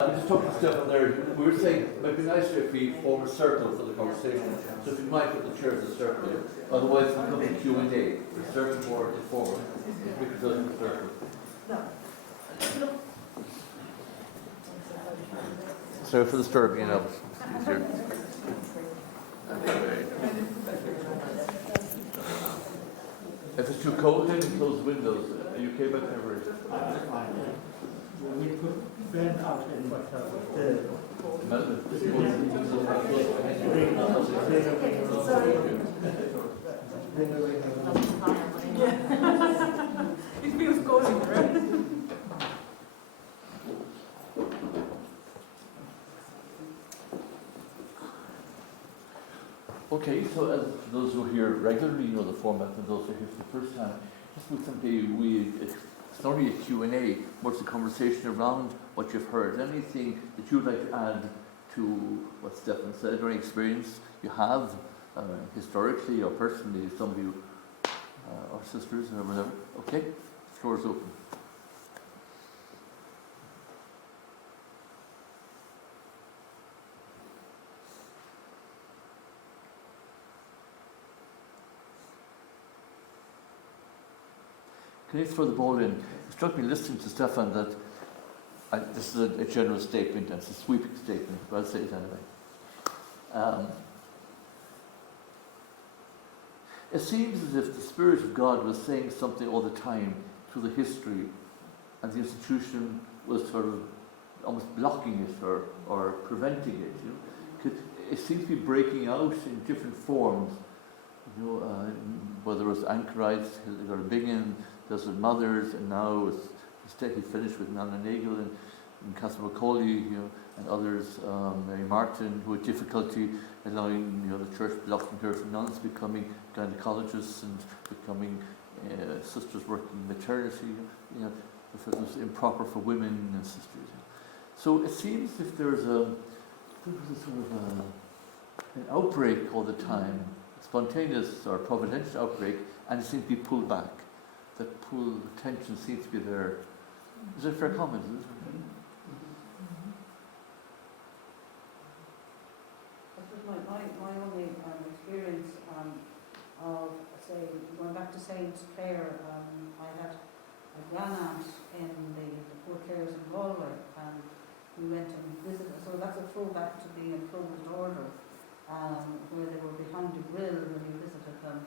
I was talking to Stefan there. We were saying it might be nicer if we form a circle for the conversation. So if you might put the chairs a circle, otherwise we'll come to Q&A. The circle forward is forward. We could do a circle. Sorry for disturbing you now. If it's too cold, then you close the windows. Are you okay about temperature? We put Ben out in It feels cozy, right? Okay, so as for those who are here regularly, you know the format, and those who are here for the first time, just would simply it's not really a Q&A, but it's a conversation around what you've heard. Anything that you'd like to add to what Stefan said, or any experience you have historically or personally, some of you, or sisters or whatever. Okay, the floor is open. can I throw the ball in? It struck me listening to Stefan that this is a general statement, and it's a sweeping statement, but I'll say it anyway. It seems as if the Spirit of God was saying something all the time through the history, and the institution was sort of almost blocking it or preventing it. You know? It seems to be breaking out in different forms. You know, whether it was anchorites, Hildegard Bingen, Desert Mothers, and now he finished with Nana Nagel and Catherine Macaulay, you know, and others, Mary Martin, who had difficulty allowing, you know, the church blocking her from nuns becoming gynecologists and becoming sisters working maternity. You know, if it was improper for women and sisters. You know. So it seems as if there was a sort of an outbreak all the time, spontaneous or providential outbreak, and it seems to be pulled back. That pull, the tension seems to be there. Is that a fair comment? Is it? My only experience of, say, going back to St. Clair, I had a grand-aunt in the Poor Clares in Galway, and we went and visited. So that's a throwback to being a closed order, where they were behind a grill when you visited them.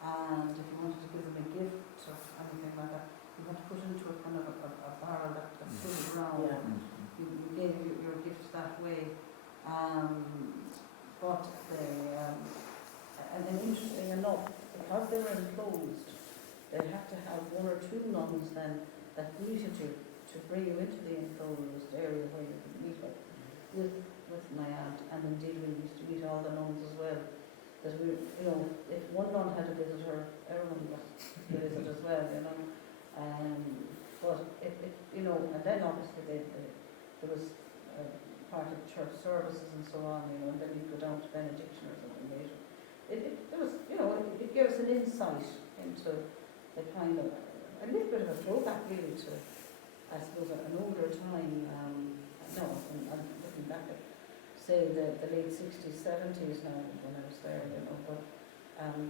And if you wanted to give them a gift or anything like that, you had to put into a kind of a barrel that stood around. Yeah. You gave your gifts that way. But they, and interesting enough, because they were enclosed, they had to have one or two nuns then that greeted you to bring you into the enclosed area where you could meet with my aunt, and indeed we used to meet all the nuns as well. That we, you know, if one nun had a visitor, everyone got a visit as well, you know. But it you know, and then obviously there was part of church services and so on, you know, and then you go down to benediction or something later. It was, you know, it gave us an insight into the kind of a little bit of a throwback really to, I suppose, an older time. I'm looking back at, say, the late 60s, 70s now when I was there, you know, but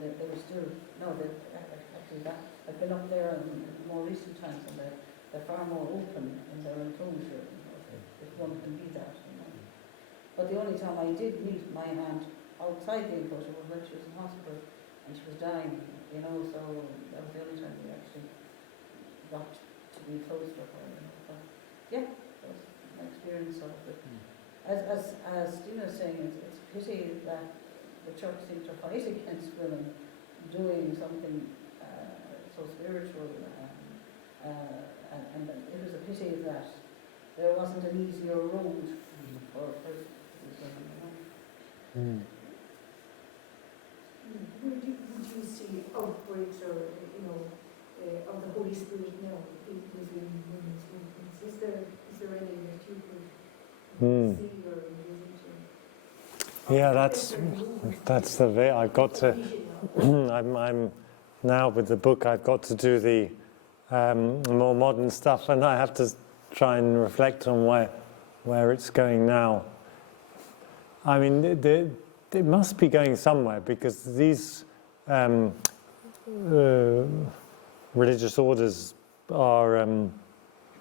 they were still, actually that, I've been up there in more recent times, and they're far more open in their enclosure, you know, if one can be that, you know. But the only time I did meet my aunt outside the enclosure was when she was in hospital and she was dying, you know, so that was the only time we actually got to be close to her, you know. But yeah, that was my experience of it. As Dina was saying, it's a pity that the church seemed to fight against women doing something so spiritual, and it was a pity that there wasn't an easier road for these women, you know. Would you see outbreaks or, you know, of the Holy Spirit now within women's movements? Is there any that you could see or envisage? Yeah, that's the way I've got to. I'm now with the book. I've got to do the more modern stuff, and I have to try and reflect on where it's going now. I mean, it must be going somewhere, because these religious orders are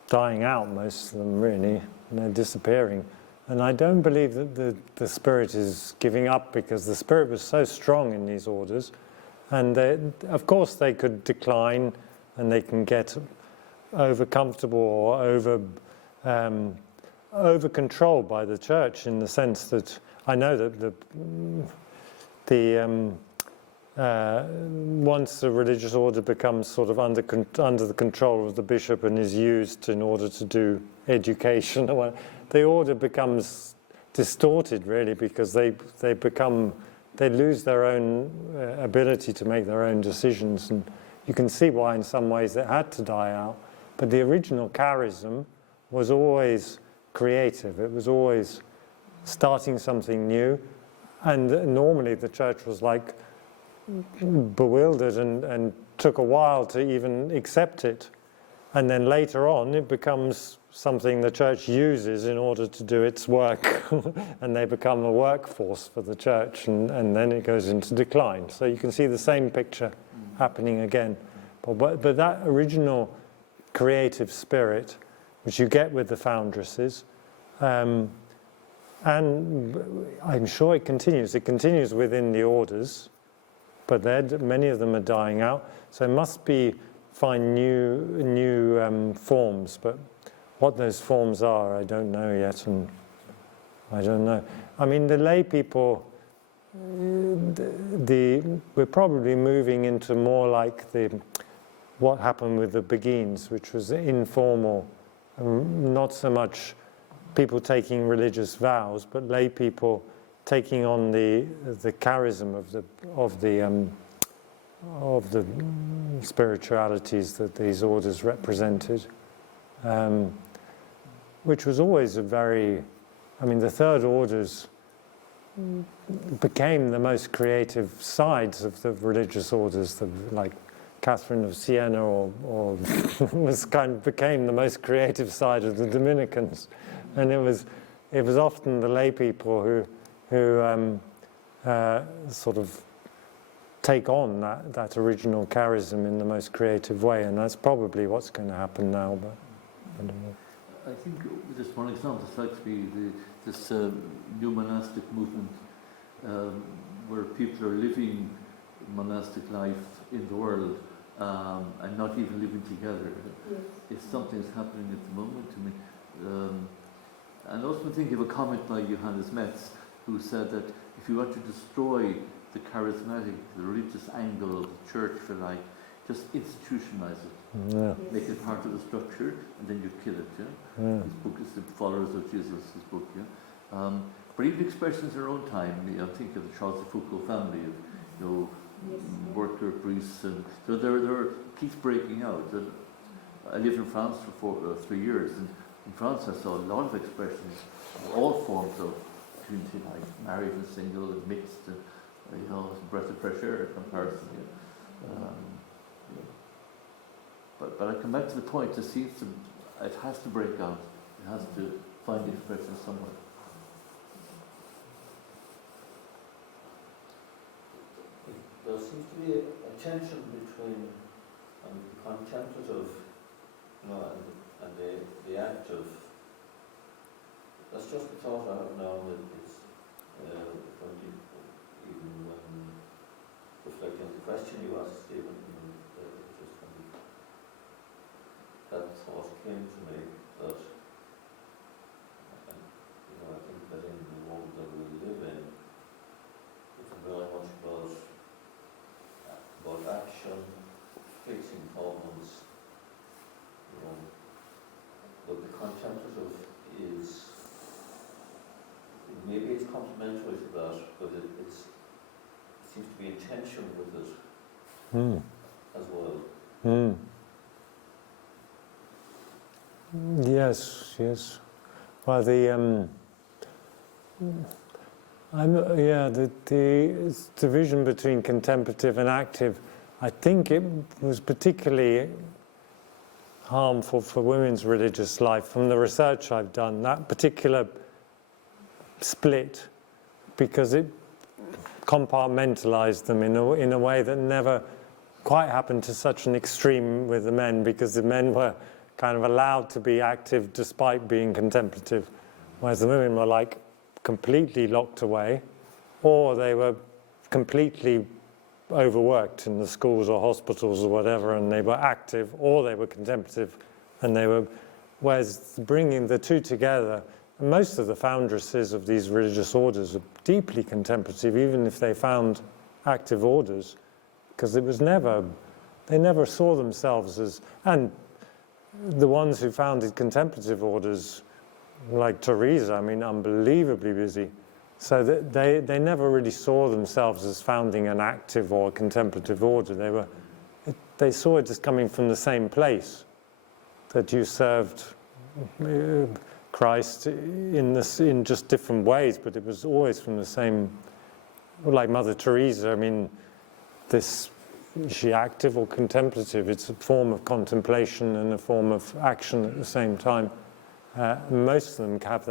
dying out, most of them really, and they're disappearing. And I don't believe that the spirit is giving up, because the spirit was so strong in these orders. And of course they could decline, and they can get over comfortable or over controlled by the church, in the sense that I know that once the religious order becomes sort of under the control of the bishop and is used in order to do education, the order becomes distorted really, because they lose their own ability to make their own decisions, and you can see why in some ways it had to die out. But the original charism was always creative. It was always starting something new, and normally the church was like bewildered and took a while to even accept it, and then later on it becomes something the church uses in order to do its work and they become a workforce for the church, and then it goes into decline. So you can see the same picture happening again. But that original creative spirit, which you get with the foundresses, and I'm sure it continues. It continues within the orders, but many of them are dying out. So it must find new forms. But what those forms are, I don't know yet, and I don't know. I mean, the lay people, we're probably moving into more like what happened with the Beguines, which was informal, not so much people taking religious vows, but lay people taking on the charism of the spiritualities that these orders represented, which was always the third orders became the most creative sides of the religious orders, like Catherine of Siena, or became the most creative side of the Dominicans, and it was often the lay people who sort of take on that original charism in the most creative way, and that's probably what's going to happen now. But I don't know. I think just one example strikes me, this new monastic movement where people are living monastic life in the world and not even living together. Yes. It's something that's happening at the moment to me. And also I'm thinking of a comment by Johannes Metz, who said that if you want to destroy the charismatic, the religious angle of the church, if you like, just institutionalize it. Yeah. Make it part of the structure, and then you kill it. Yeah? His book is The Followers of Jesus, his book. Yeah? But even expressions in our own time, I think of the Charles de Foucault family, of, worker priests, and so there keeps breaking out. I lived in France for 3 years, and in France I saw a lot of expressions, all forms of community life, married and single, and mixed, and it's a breath of fresh air in comparison. Yeah. But I come back to the point, it has to break out. It has to find expression somewhere. There seems to be a tension between the contemplative, and the active. That's just the thought I have now. That it's even when reflecting on the question you asked, Stephen, that thought came to me that, I think that in the world that we live in, it's very much about action, fixing problems, but the contemplative is, maybe it's complementary to that, but it seems to be in tension with it as well. Yes. Well, the division between contemplative and active, I think it was particularly harmful for women's religious life. From the research I've done, that particular split, because it compartmentalized them in a way that never quite happened to such an extreme with the men, because the men were kind of allowed to be active despite being contemplative, whereas the women were like completely locked away, or they were completely overworked in the schools or hospitals or whatever, and they were active, or they were contemplative, and whereas bringing the two together, most of the foundresses of these religious orders are deeply contemplative, even if they found active orders, because they never saw themselves as, and the ones who founded contemplative orders, like Teresa, unbelievably busy. So that they never really saw themselves as founding an active or contemplative order. They saw it as coming from the same place, that you served Christ in just different ways, but it was always from the same. Like Mother Teresa, is she active or contemplative? It's a form of contemplation and a form of action at the same time. Most of them have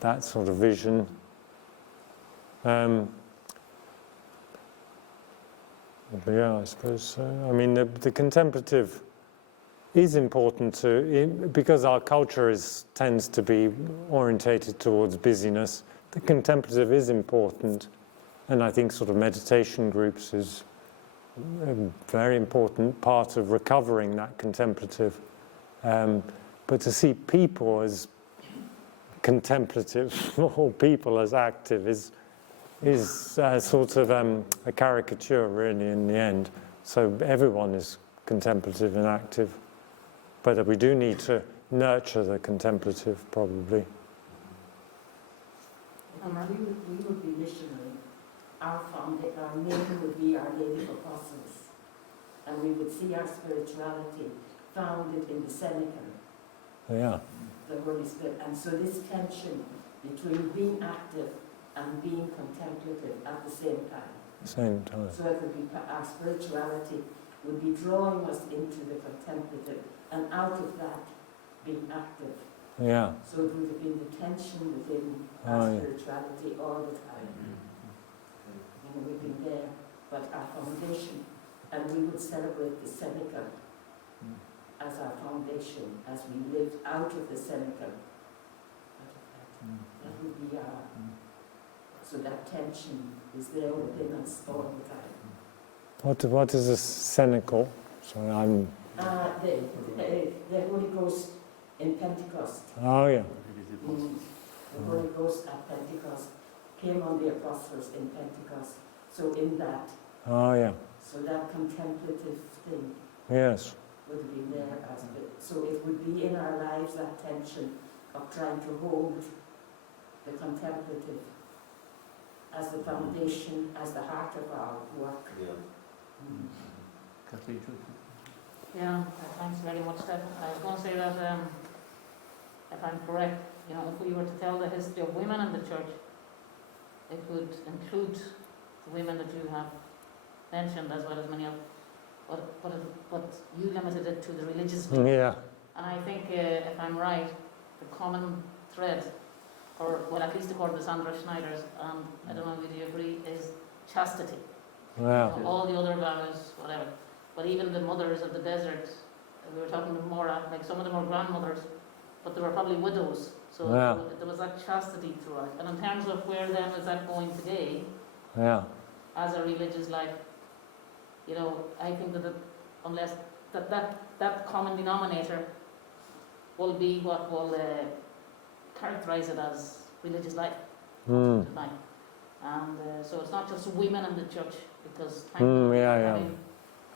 that sort of vision. Yeah, I suppose so. I mean, the contemplative is important because our culture tends to be orientated towards busyness. The contemplative is important, and I think sort of meditation groups is a very important part of recovering that contemplative. But to see people as contemplative or people as active is sort of a caricature, really, in the end. So everyone is contemplative and active, but we do need to nurture the contemplative, probably. And we would be missionary. Our name would be Our Lady of Apostles, and we would see our spirituality founded in the Seneca, Yeah. the Holy Spirit. And so this tension between being active and being contemplative at the same time. Same time. So it would be our spirituality would be drawing us into the contemplative, and out of that being active. Yeah. So it would have been the tension within Oh, our yeah. spirituality all the time. You know, we've been there, but our foundation, and we would celebrate the Seneca as our foundation, as we lived out of the Seneca. That would be our, so that tension is there within us all the time. What is a cenacle? Sorry, I'm. The Holy Ghost in Pentecost. Oh yeah. The Holy Ghost at Pentecost came on the apostles in Pentecost. So in that, Oh yeah. so that contemplative thing Yes. would have been there as a, so it would be in our lives, that tension of trying to hold the contemplative as the foundation, as the heart of our work. Yeah. Kathleen, Yeah, thanks very much, Stefan. I was going to say that, if I'm correct, you know, if we were to tell the history of women in the church, it would include the women that you have mentioned as well as many of, but you limited it to the religious women. Yeah. And I think, if I'm right, the common thread, or well, at least according to Sandra Schneider's, and I don't know if you agree, is chastity. Yeah. You know, all the other vows, whatever. But even the mothers of the desert, we were talking more, like some of them were grandmothers, but they were probably widows. So Yeah. there was that chastity throughout. And in terms of where then is that going today, Yeah. as a religious life, you know, I think that unless that common denominator will be what will characterize it as religious life. Mm. Life. And so it's not just women in the church, because Yeah. having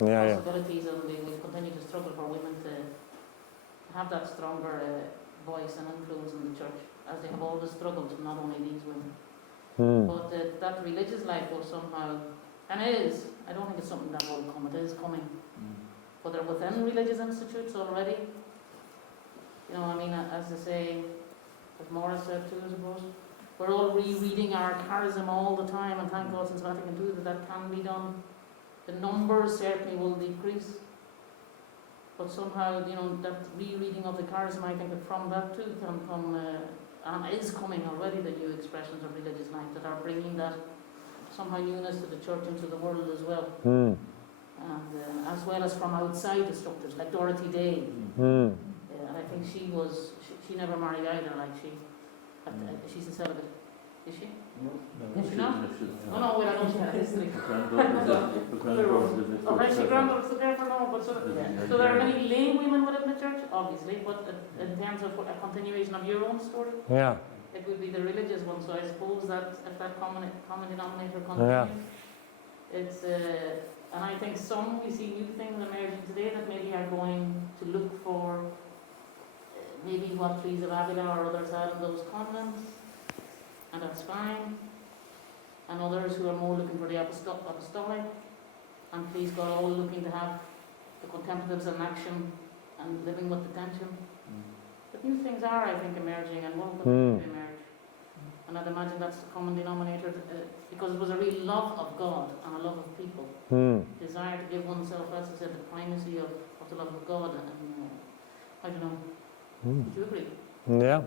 Yeah. possibilities, and we will continue to struggle for women to have that stronger voice and influence in the church, as they have always struggled, not only these women. Mm. But that religious life will somehow, and it is, I don't think it's something that will come, it is coming. But they're within religious institutes already. You know, I mean, as they say, as Morris said too, I suppose, we're all rereading our charism all the time, and thank God since Vatican II that can be done. The numbers certainly will decrease, but somehow, you know, that rereading of the charism, I think that from that too can come, and is coming already, the new expressions of religious life that are bringing that somehow newness to the church and to the world as well. Mm. And as well as from outside the structures, like Dorothy Day. Mm. And I think she never married either, like she's a celibate. Is she? Is she not? Oh no, well I know she had a history. Oh, right, she granddaughter, so therefore no, but so there are many lay women within the church, obviously, but in terms of a continuation of your own story, Yeah. it would be the religious one, so I suppose that if that common denominator continues, Yeah. it's, and I think we see new things emerging today that maybe are going to look for maybe what Teresa of Avila or others had in those convents, and that's fine, and others who are more looking for the apostolic, and please God, all looking to have the contemplatives in action and living with the tension. But new things are, I think, emerging and will continue to emerge. And I'd imagine that's the common denominator, because it was a real love of God and a love of people. Mm. Desire to give oneself, as I said, the primacy of the love of God. And I don't know, would you agree? Yeah.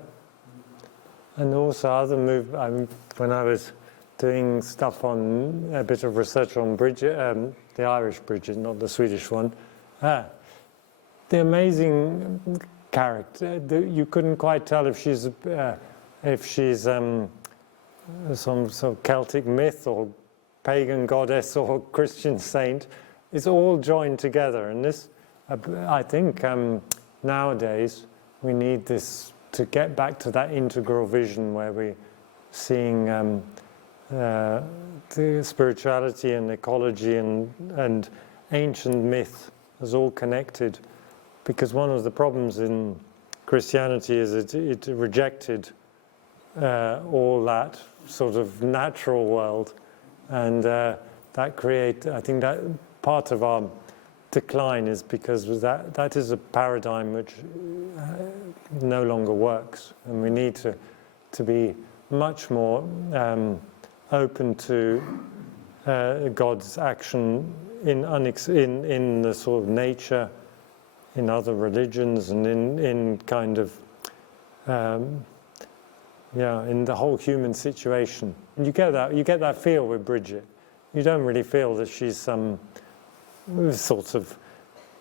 And also other when I was doing stuff on a bit of research on Bridget, the Irish Bridget, not the Swedish one. The amazing character. You couldn't quite tell if she's some sort of Celtic myth or pagan goddess or Christian saint. It's all joined together, and this, I think, nowadays we need this to get back to that integral vision where we're seeing the spirituality and ecology and ancient myth as all connected. Because one of the problems in Christianity is it rejected all that sort of natural world, and that I think that part of our decline is because that is a paradigm which no longer works, and we need to be much more open to God's action in the sort of nature, in other religions, and in kind of in the whole human situation. And you get that feel with Bridget. You don't really feel that she's some sort of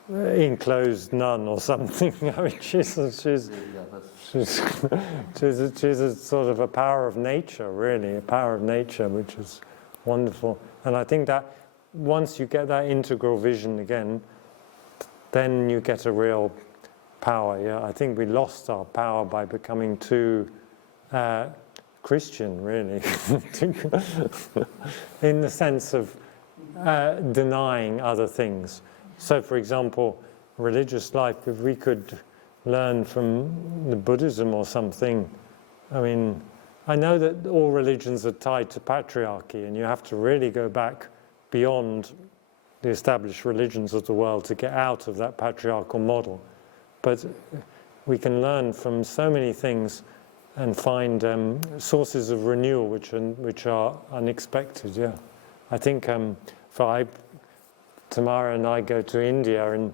enclosed nun or something. I mean, she's a sort of a power of nature, really, a power of nature, which is wonderful. And I think that once you get that integral vision again, then you get a real power. Yeah, I think we lost our power by becoming too Christian, really, in the sense of denying other things. So, for example, religious life, if we could learn from the Buddhism or something, I mean, I know that all religions are tied to patriarchy, and you have to really go back beyond the established religions of the world to get out of that patriarchal model. But we can learn from so many things and find sources of renewal which are unexpected. Yeah, I think Tamara and I go to India, and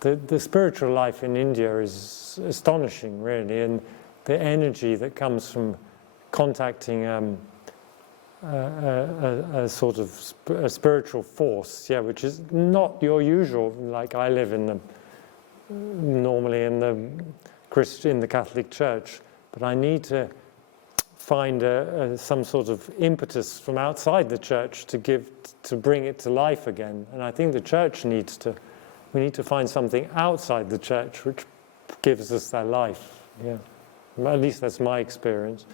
the spiritual life in India is astonishing, really, and the energy that comes from contacting a sort of a spiritual force, yeah, which is not your usual. Like I live normally in the Catholic Church, but I need to find some sort of impetus from outside the church to bring it to life again. And I think the church we need to find something outside the church which gives us that life. Yeah, at least that's my experience.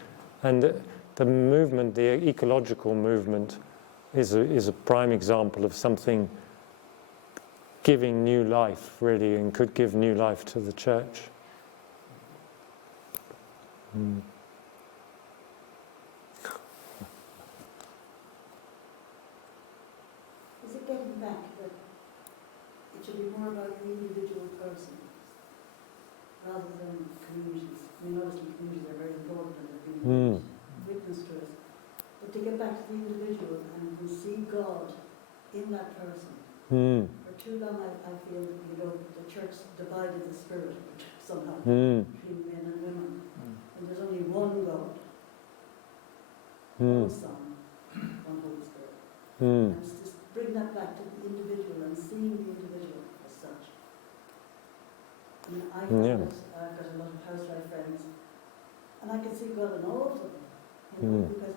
And the movement, the ecological movement, is a prime example of something giving new life, really, and could give new life to the church. Mm. Is it getting back that it should be more about the individual person rather than communities? We know that communities are very important and they've been witness to it. But to get back to the individual and we see God in that person. For too long I feel that, the church divided the spirit somehow between men and women. And there's only one God, one Son, one Holy Spirit. And it's just bring that back to the individual and seeing the individual as such. I mean, I've got a lot of housewife friends, and I can see God in all of them, because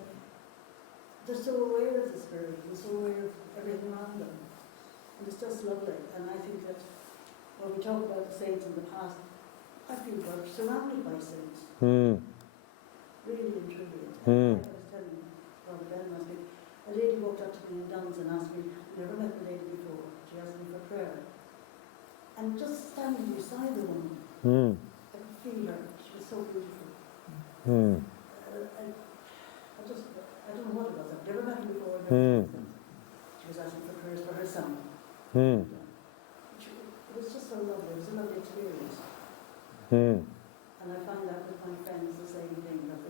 they're so aware of the Spirit, they're so aware of everything around them. And it's just lovely. And I think that when we talk about the saints in the past, I feel we're surrounded by saints. Really and truly. I was telling Brother Ben last week, a lady walked up to me in Duns and asked me, never met the lady before, she asked me for prayer. And just standing beside the woman, I could feel her, she was so beautiful. I don't know what it was, I've never met her before. She was asking for prayers for her son. It was just so lovely, it was a lovely experience. And I find that with my friends the same thing, that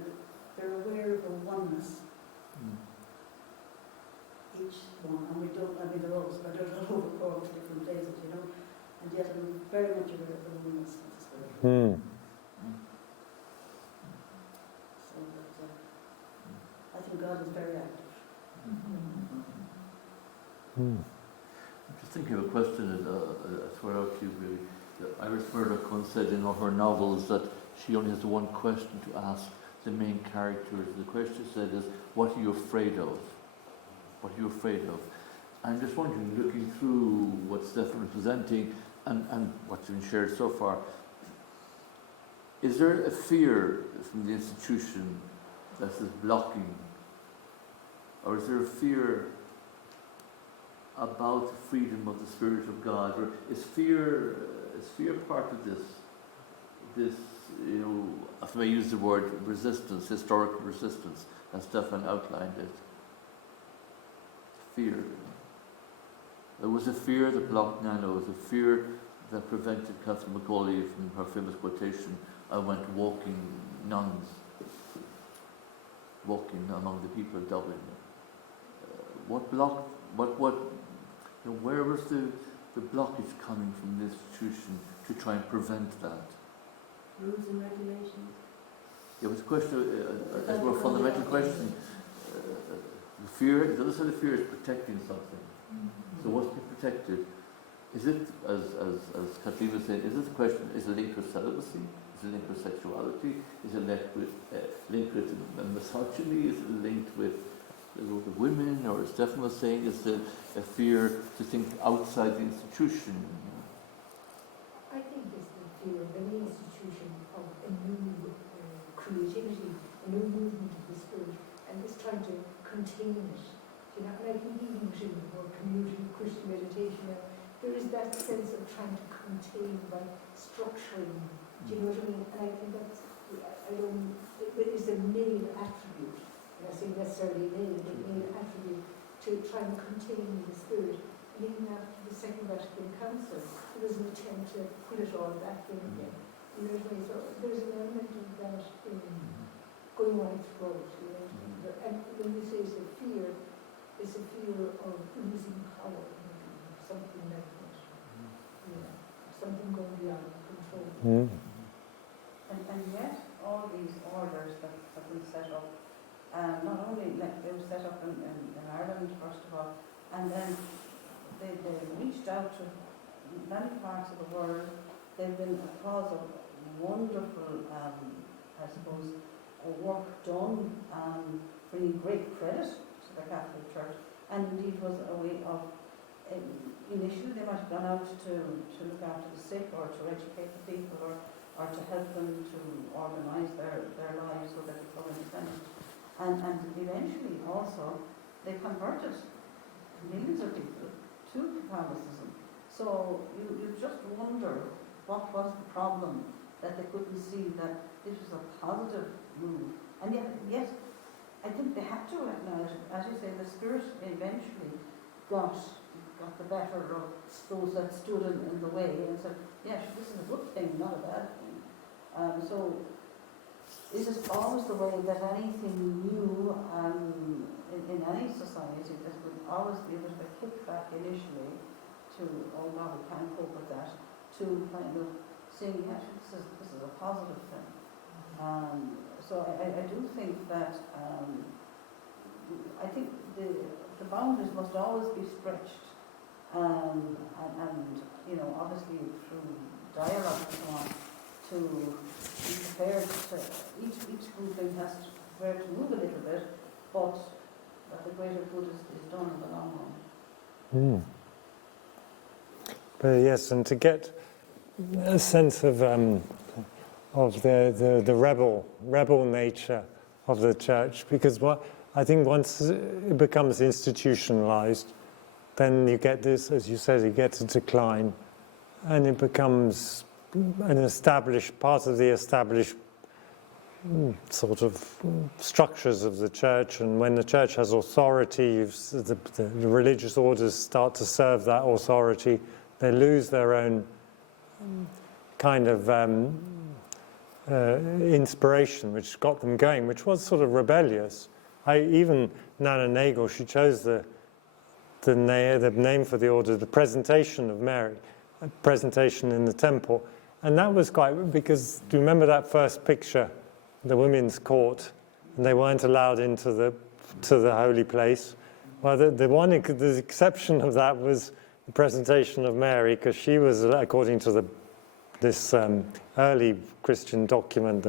they're aware of a oneness. Each one, and they're all spread out all over Cork, different places, and yet I'm very much aware of the oneness of the Spirit. So that, I think God is very active. Hmm. I'm just thinking of a question I throw out to you, really. Iris Murdoch once said in her novels that she only has one question to ask the main characters. The question she said is, what are you afraid of? What are you afraid of? I'm just wondering, looking through what Stefan is presenting and what's been shared so far, is there a fear from the institution that is blocking, or is there a fear about the freedom of the Spirit of God, or is fear part of this, if I use the word resistance, historical resistance, as Stefan outlined it? Fear. There was a fear that blocked Nano. There was a fear that prevented Catherine Macaulay from her famous quotation, "I went walking nuns, walking among the people of Dublin." What blocked? Where was the blockage coming from the institution to try and prevent that? Rules and regulations. It was a question, a more fundamental question. The fear, the other side of fear is protecting something. So what's being protected? Is it, as Kathleen was saying, is this a question, is it linked with celibacy? Is it linked with sexuality? Is it linked with misogyny? Is it linked with the women? Or as Stefan was saying, is it a fear to think outside the institution? I think it's the fear of any institution of a new creativity, a new movement of the spirit, and it's trying to contain it. And I think even within our community of Christian meditation, there is that sense of trying to contain by structuring. Do you know what I mean? And I think that's, it is a main attribute. And I say necessarily main, but main attribute to try and contain the spirit. And even after the Second Vatican Council, there was an attempt to put it all back in again. You know what I mean? So there's an element of that in going on throughout. You know what I mean? And when you say it's a fear of losing power, maybe, something like that. Yeah, something going beyond control. Hmm. And yet, all these orders that have been set up, not only they were set up in Ireland, first of all, and then they reached out to many parts of the world. They've been a cause of wonderful, I suppose, work done, bringing great credit to the Catholic Church, and indeed was a way of, initially they might have gone out to look after the sick or to educate the people or to help them to organise their lives so they become independent. And eventually also they converted millions of people to Catholicism. So you just wonder what was the problem, that they couldn't see that this was a positive move. And yet I think they have to acknowledge, as you say, the Spirit eventually got the better of those that stood in the way and said, yes, this is a good thing, not a bad thing. So this is always the way that anything new in any society, that will always be a bit of a kickback initially to, oh no, we can't cope with that, to kind of saying, yes, this is a positive thing. So I do think that I think the boundaries must always be stretched, and obviously through dialogue and so on, to be prepared to, each grouping has to be prepared to move a little bit, but that the greater good is done in the long run. Mm. But yes, and to get a sense of the rebel nature of the church, because I think once it becomes institutionalized, then you get this, as you said, you get a decline, and it becomes an established part of the established sort of structures of the church. And when the church has authority, the religious orders start to serve that authority. They lose their own kind of inspiration, which got them going, which was sort of rebellious. Even Nana Nagel, she chose the name for the order, the Presentation of Mary, a presentation in the temple. And that was quite, because do you remember that first picture, the women's court, and they weren't allowed into the holy place, Well, the exception of that was the presentation of Mary, because she was, according to this early Christian document,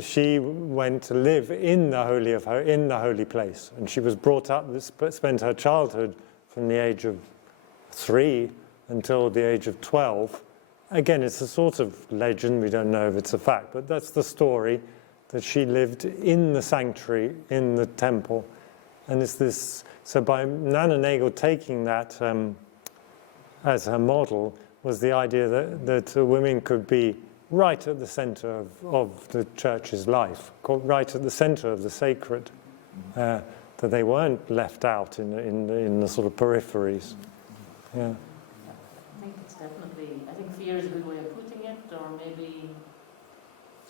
she went to live in the holy place, and she was brought up, spent her childhood from the age of 3 until the age of 12. Again, it's a sort of legend, we don't know if it's a fact, but that's the story, that she lived in the sanctuary, in the temple. And it's this, so by Nana Nagel taking that as her model, was the idea that women could be right at the center of the church's life, right at the center of the sacred, that they weren't left out in the sort of peripheries. Yeah. I think it's definitely, I think fear is a good way of putting it, or maybe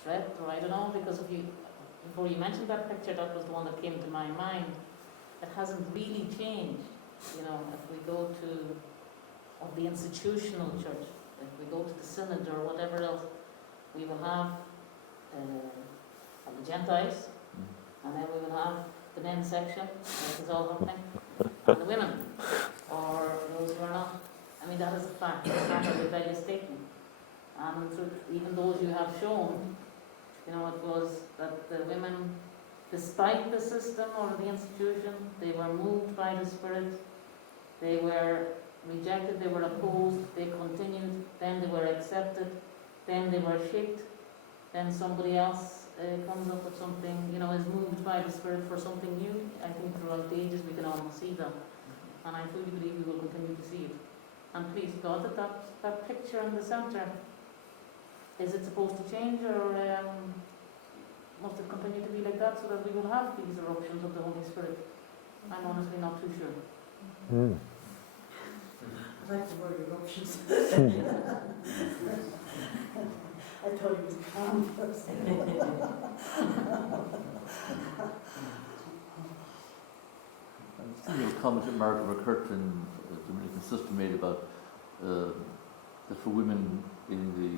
threat, or I don't know, because before you mentioned that picture, that was the one that came to my mind. It hasn't really changed, you know, if we go to the institutional church, if we go to the synod or whatever else, we will have the Gentiles, and then we will have the men's section, this is all happening, and the women, or those who are not. I mean, that is a fact, it's not a rebellious statement. And even those you have shown, you know, it was that the women, despite the system or the institution, they were moved by the Spirit, they were rejected, they were opposed, they continued, then they were accepted, then they were shaped, then somebody else comes up with something, you know, is moved by the Spirit for something new. I think throughout the ages we can almost see that. And I fully believe we will continue to see it. And please God, that picture in the centre, is it supposed to change, or must it continue to be like that so that we will have these eruptions of the Holy Spirit? I'm honestly not too sure. I like the word eruptions. I thought it was calm first. I think a comment that Margaret McCurtain, the Dominican sister, made about that for women in the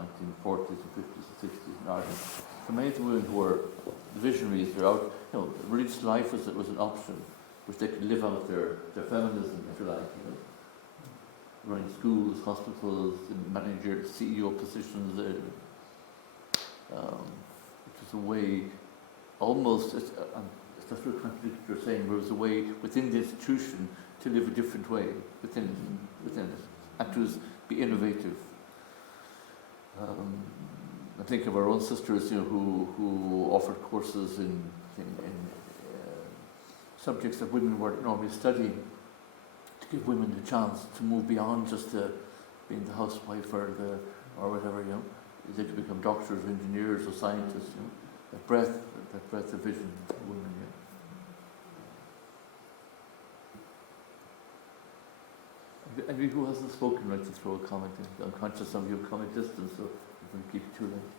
1940s and 50s and 60s in Ireland, for many of the women who were visionaries, they're out, you know, religious life was an option, which they could live out their feminism, if you like, you know, running schools, hospitals, manager, CEO positions, which was a way, almost, it's not really contradictory what you're saying, there was a way within the institution to live a different way within it, and to be innovative. I think of our own sisters, you know, who offered courses in subjects that women weren't normally studying, to give women the chance to move beyond just being the housewife or whatever, you know. They could become doctors, or engineers, or scientists, you know. That breadth of vision for women, yeah. And who hasn't spoken, like to throw a comment in? I'm conscious of your comment distance, so I'm going to keep it too late.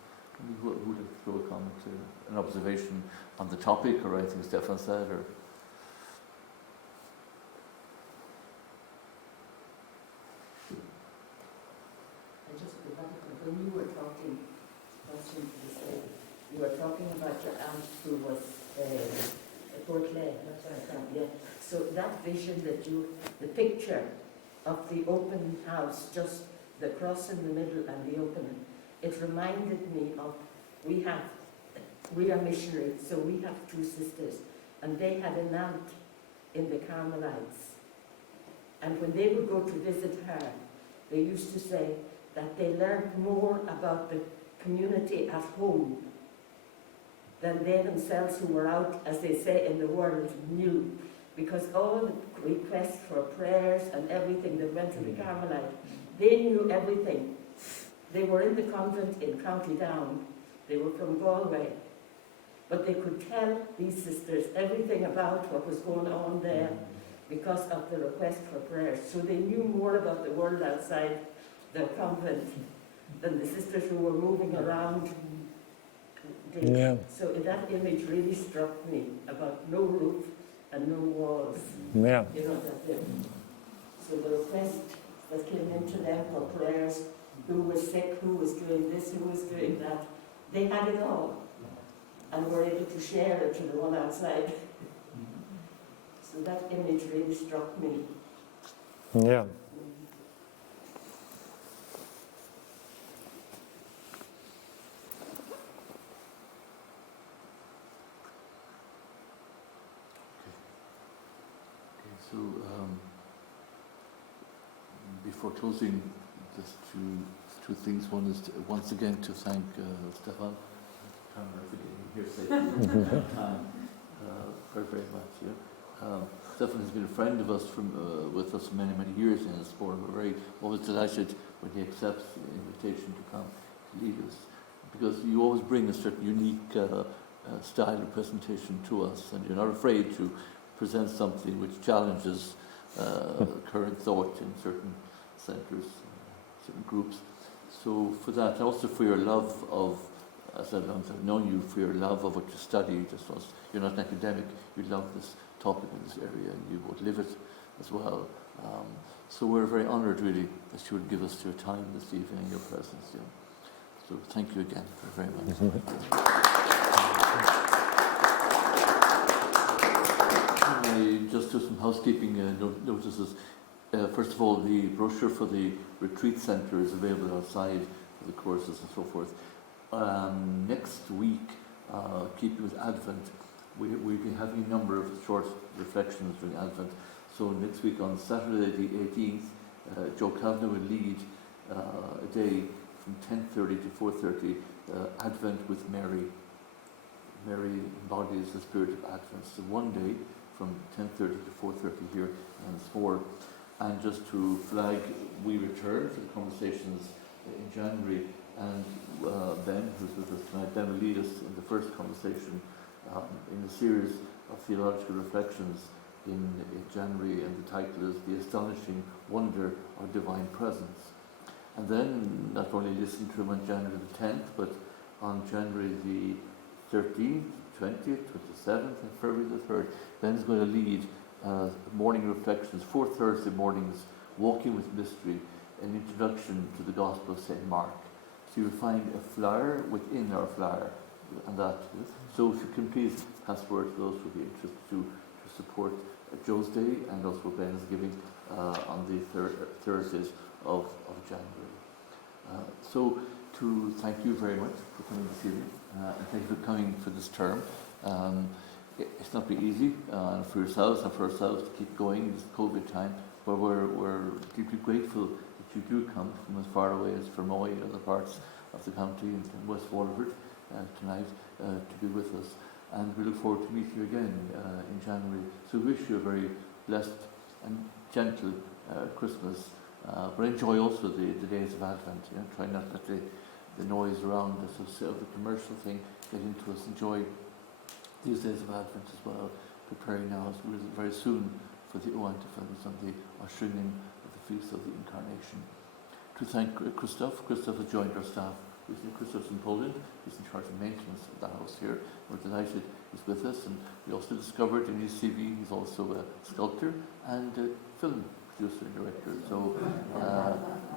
Who would like to throw a comment, an observation on the topic, or anything Stefan said, or? I just when you were talking, you were talking about your aunt who was Port Clare, that's right, yeah. So that vision the picture of the open house, just the cross in the middle and the opening, it reminded me of, we are missionaries, so we have 2 sisters, and they had an aunt in the Carmelites. And when they would go to visit her, they used to say that they learned more about the community at home than they themselves, who were out, as they say, in the world, knew. Because all the requests for prayers and everything that went to the Carmelite, they knew everything. They were in the convent in County Down. They were from Galway. But they could tell these sisters everything about what was going on there because of the request for prayers. So they knew more about the world outside the convent than the sisters who were moving around did. Yeah. So that image really struck me, about no roof and no walls. Yeah. You know, so the request that came into them for prayers, who was sick, who was doing this, who was doing that, they had it all, and were able to share it to the one outside. So that image really struck me. Yeah. Okay, so before closing, just two things. One is once again to thank Stefan for getting me here safely on time. Very, very much. Yeah. Stefan has been a friend of us with us for many, many years in the sport. We're very always delighted when he accepts the invitation to come to lead us, because you always bring a certain unique style of presentation to us, and you're not afraid to present something which challenges current thought in certain centres, certain groups. So for that, and also for your love of, as I've known you, for your love of what you study, just as you're not an academic, you love this topic in this area, and you would live it as well. So we're very honoured, really, that you would give us your time this evening and your presence. Yeah. So thank you again very, very much. I just do some housekeeping notices. First of all, the brochure for the retreat centre is available outside for the courses and so forth. Next week, keeping with Advent, we'll be having a number of short reflections during Advent. So next week on Saturday the 18th, Joe Kavanagh will lead a day from 10:30 to 4:30, Advent with Mary. Mary embodies the spirit of Advent. So one day from 10:30 to 4:30 here in Spore. And just to flag, we return for the conversations in January, and Ben, who's with us tonight, Ben will lead us in the first conversation in a series of theological reflections in January, and the title is The Astonishing Wonder of Divine Presence. And then not only listen to him on January the 10th, but on January the 13th, 20th, 27th, and February the 3rd, Ben's going to lead morning reflections, 4 Thursday mornings, Walking with Mystery, an introduction to the Gospel of St. Mark. So you'll find a flyer within our flyer, and that. So if you can please pass word to those who will be interested to support Joe's Day, and also Ben is giving on the Thursdays of January. So to thank you very much for coming this evening, and thank you for coming for this term. It's not been easy for yourselves and for ourselves to keep going in this COVID time, but we're deeply grateful that you do come from as far away as Fermoy and other parts of the county and West Waterford tonight to be with us. And we look forward to meeting you again in January. So we wish you a very blessed and gentle Christmas, but enjoy also the days of Advent. You know? Try not to let the noise around us of the commercial thing get into us. Enjoy these days of Advent as well, preparing now as we're very soon for the O Antiphons and the ushering in of the Feast of the Incarnation. To thank Christoph. Christoph has joined our staff. Christoph's in Poland. He's in charge of maintenance of the house here. We're delighted he's with us, and we also discovered in his CV he's also a sculptor and a film producer and director. So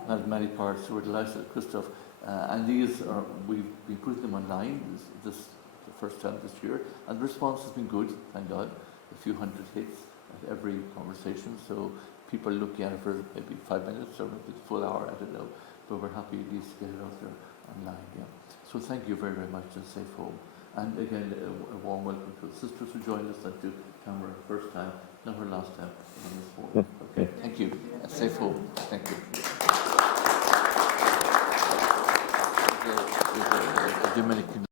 has many parts. So we're delighted at Christoph. And these are, we've been putting them online this the first time this year, and the response has been good, thank God. A few hundred hits at every conversation, so people are looking at it for maybe 5 minutes or maybe a full hour, I don't know, but we're happy at least to get it out there online. Yeah. So thank you very, very much, and safe home. And again, a warm welcome to the sisters who joined us, and to Tamara, first time, not her last time on this forum. Okay, thank you, and safe home. Thank you. Dominican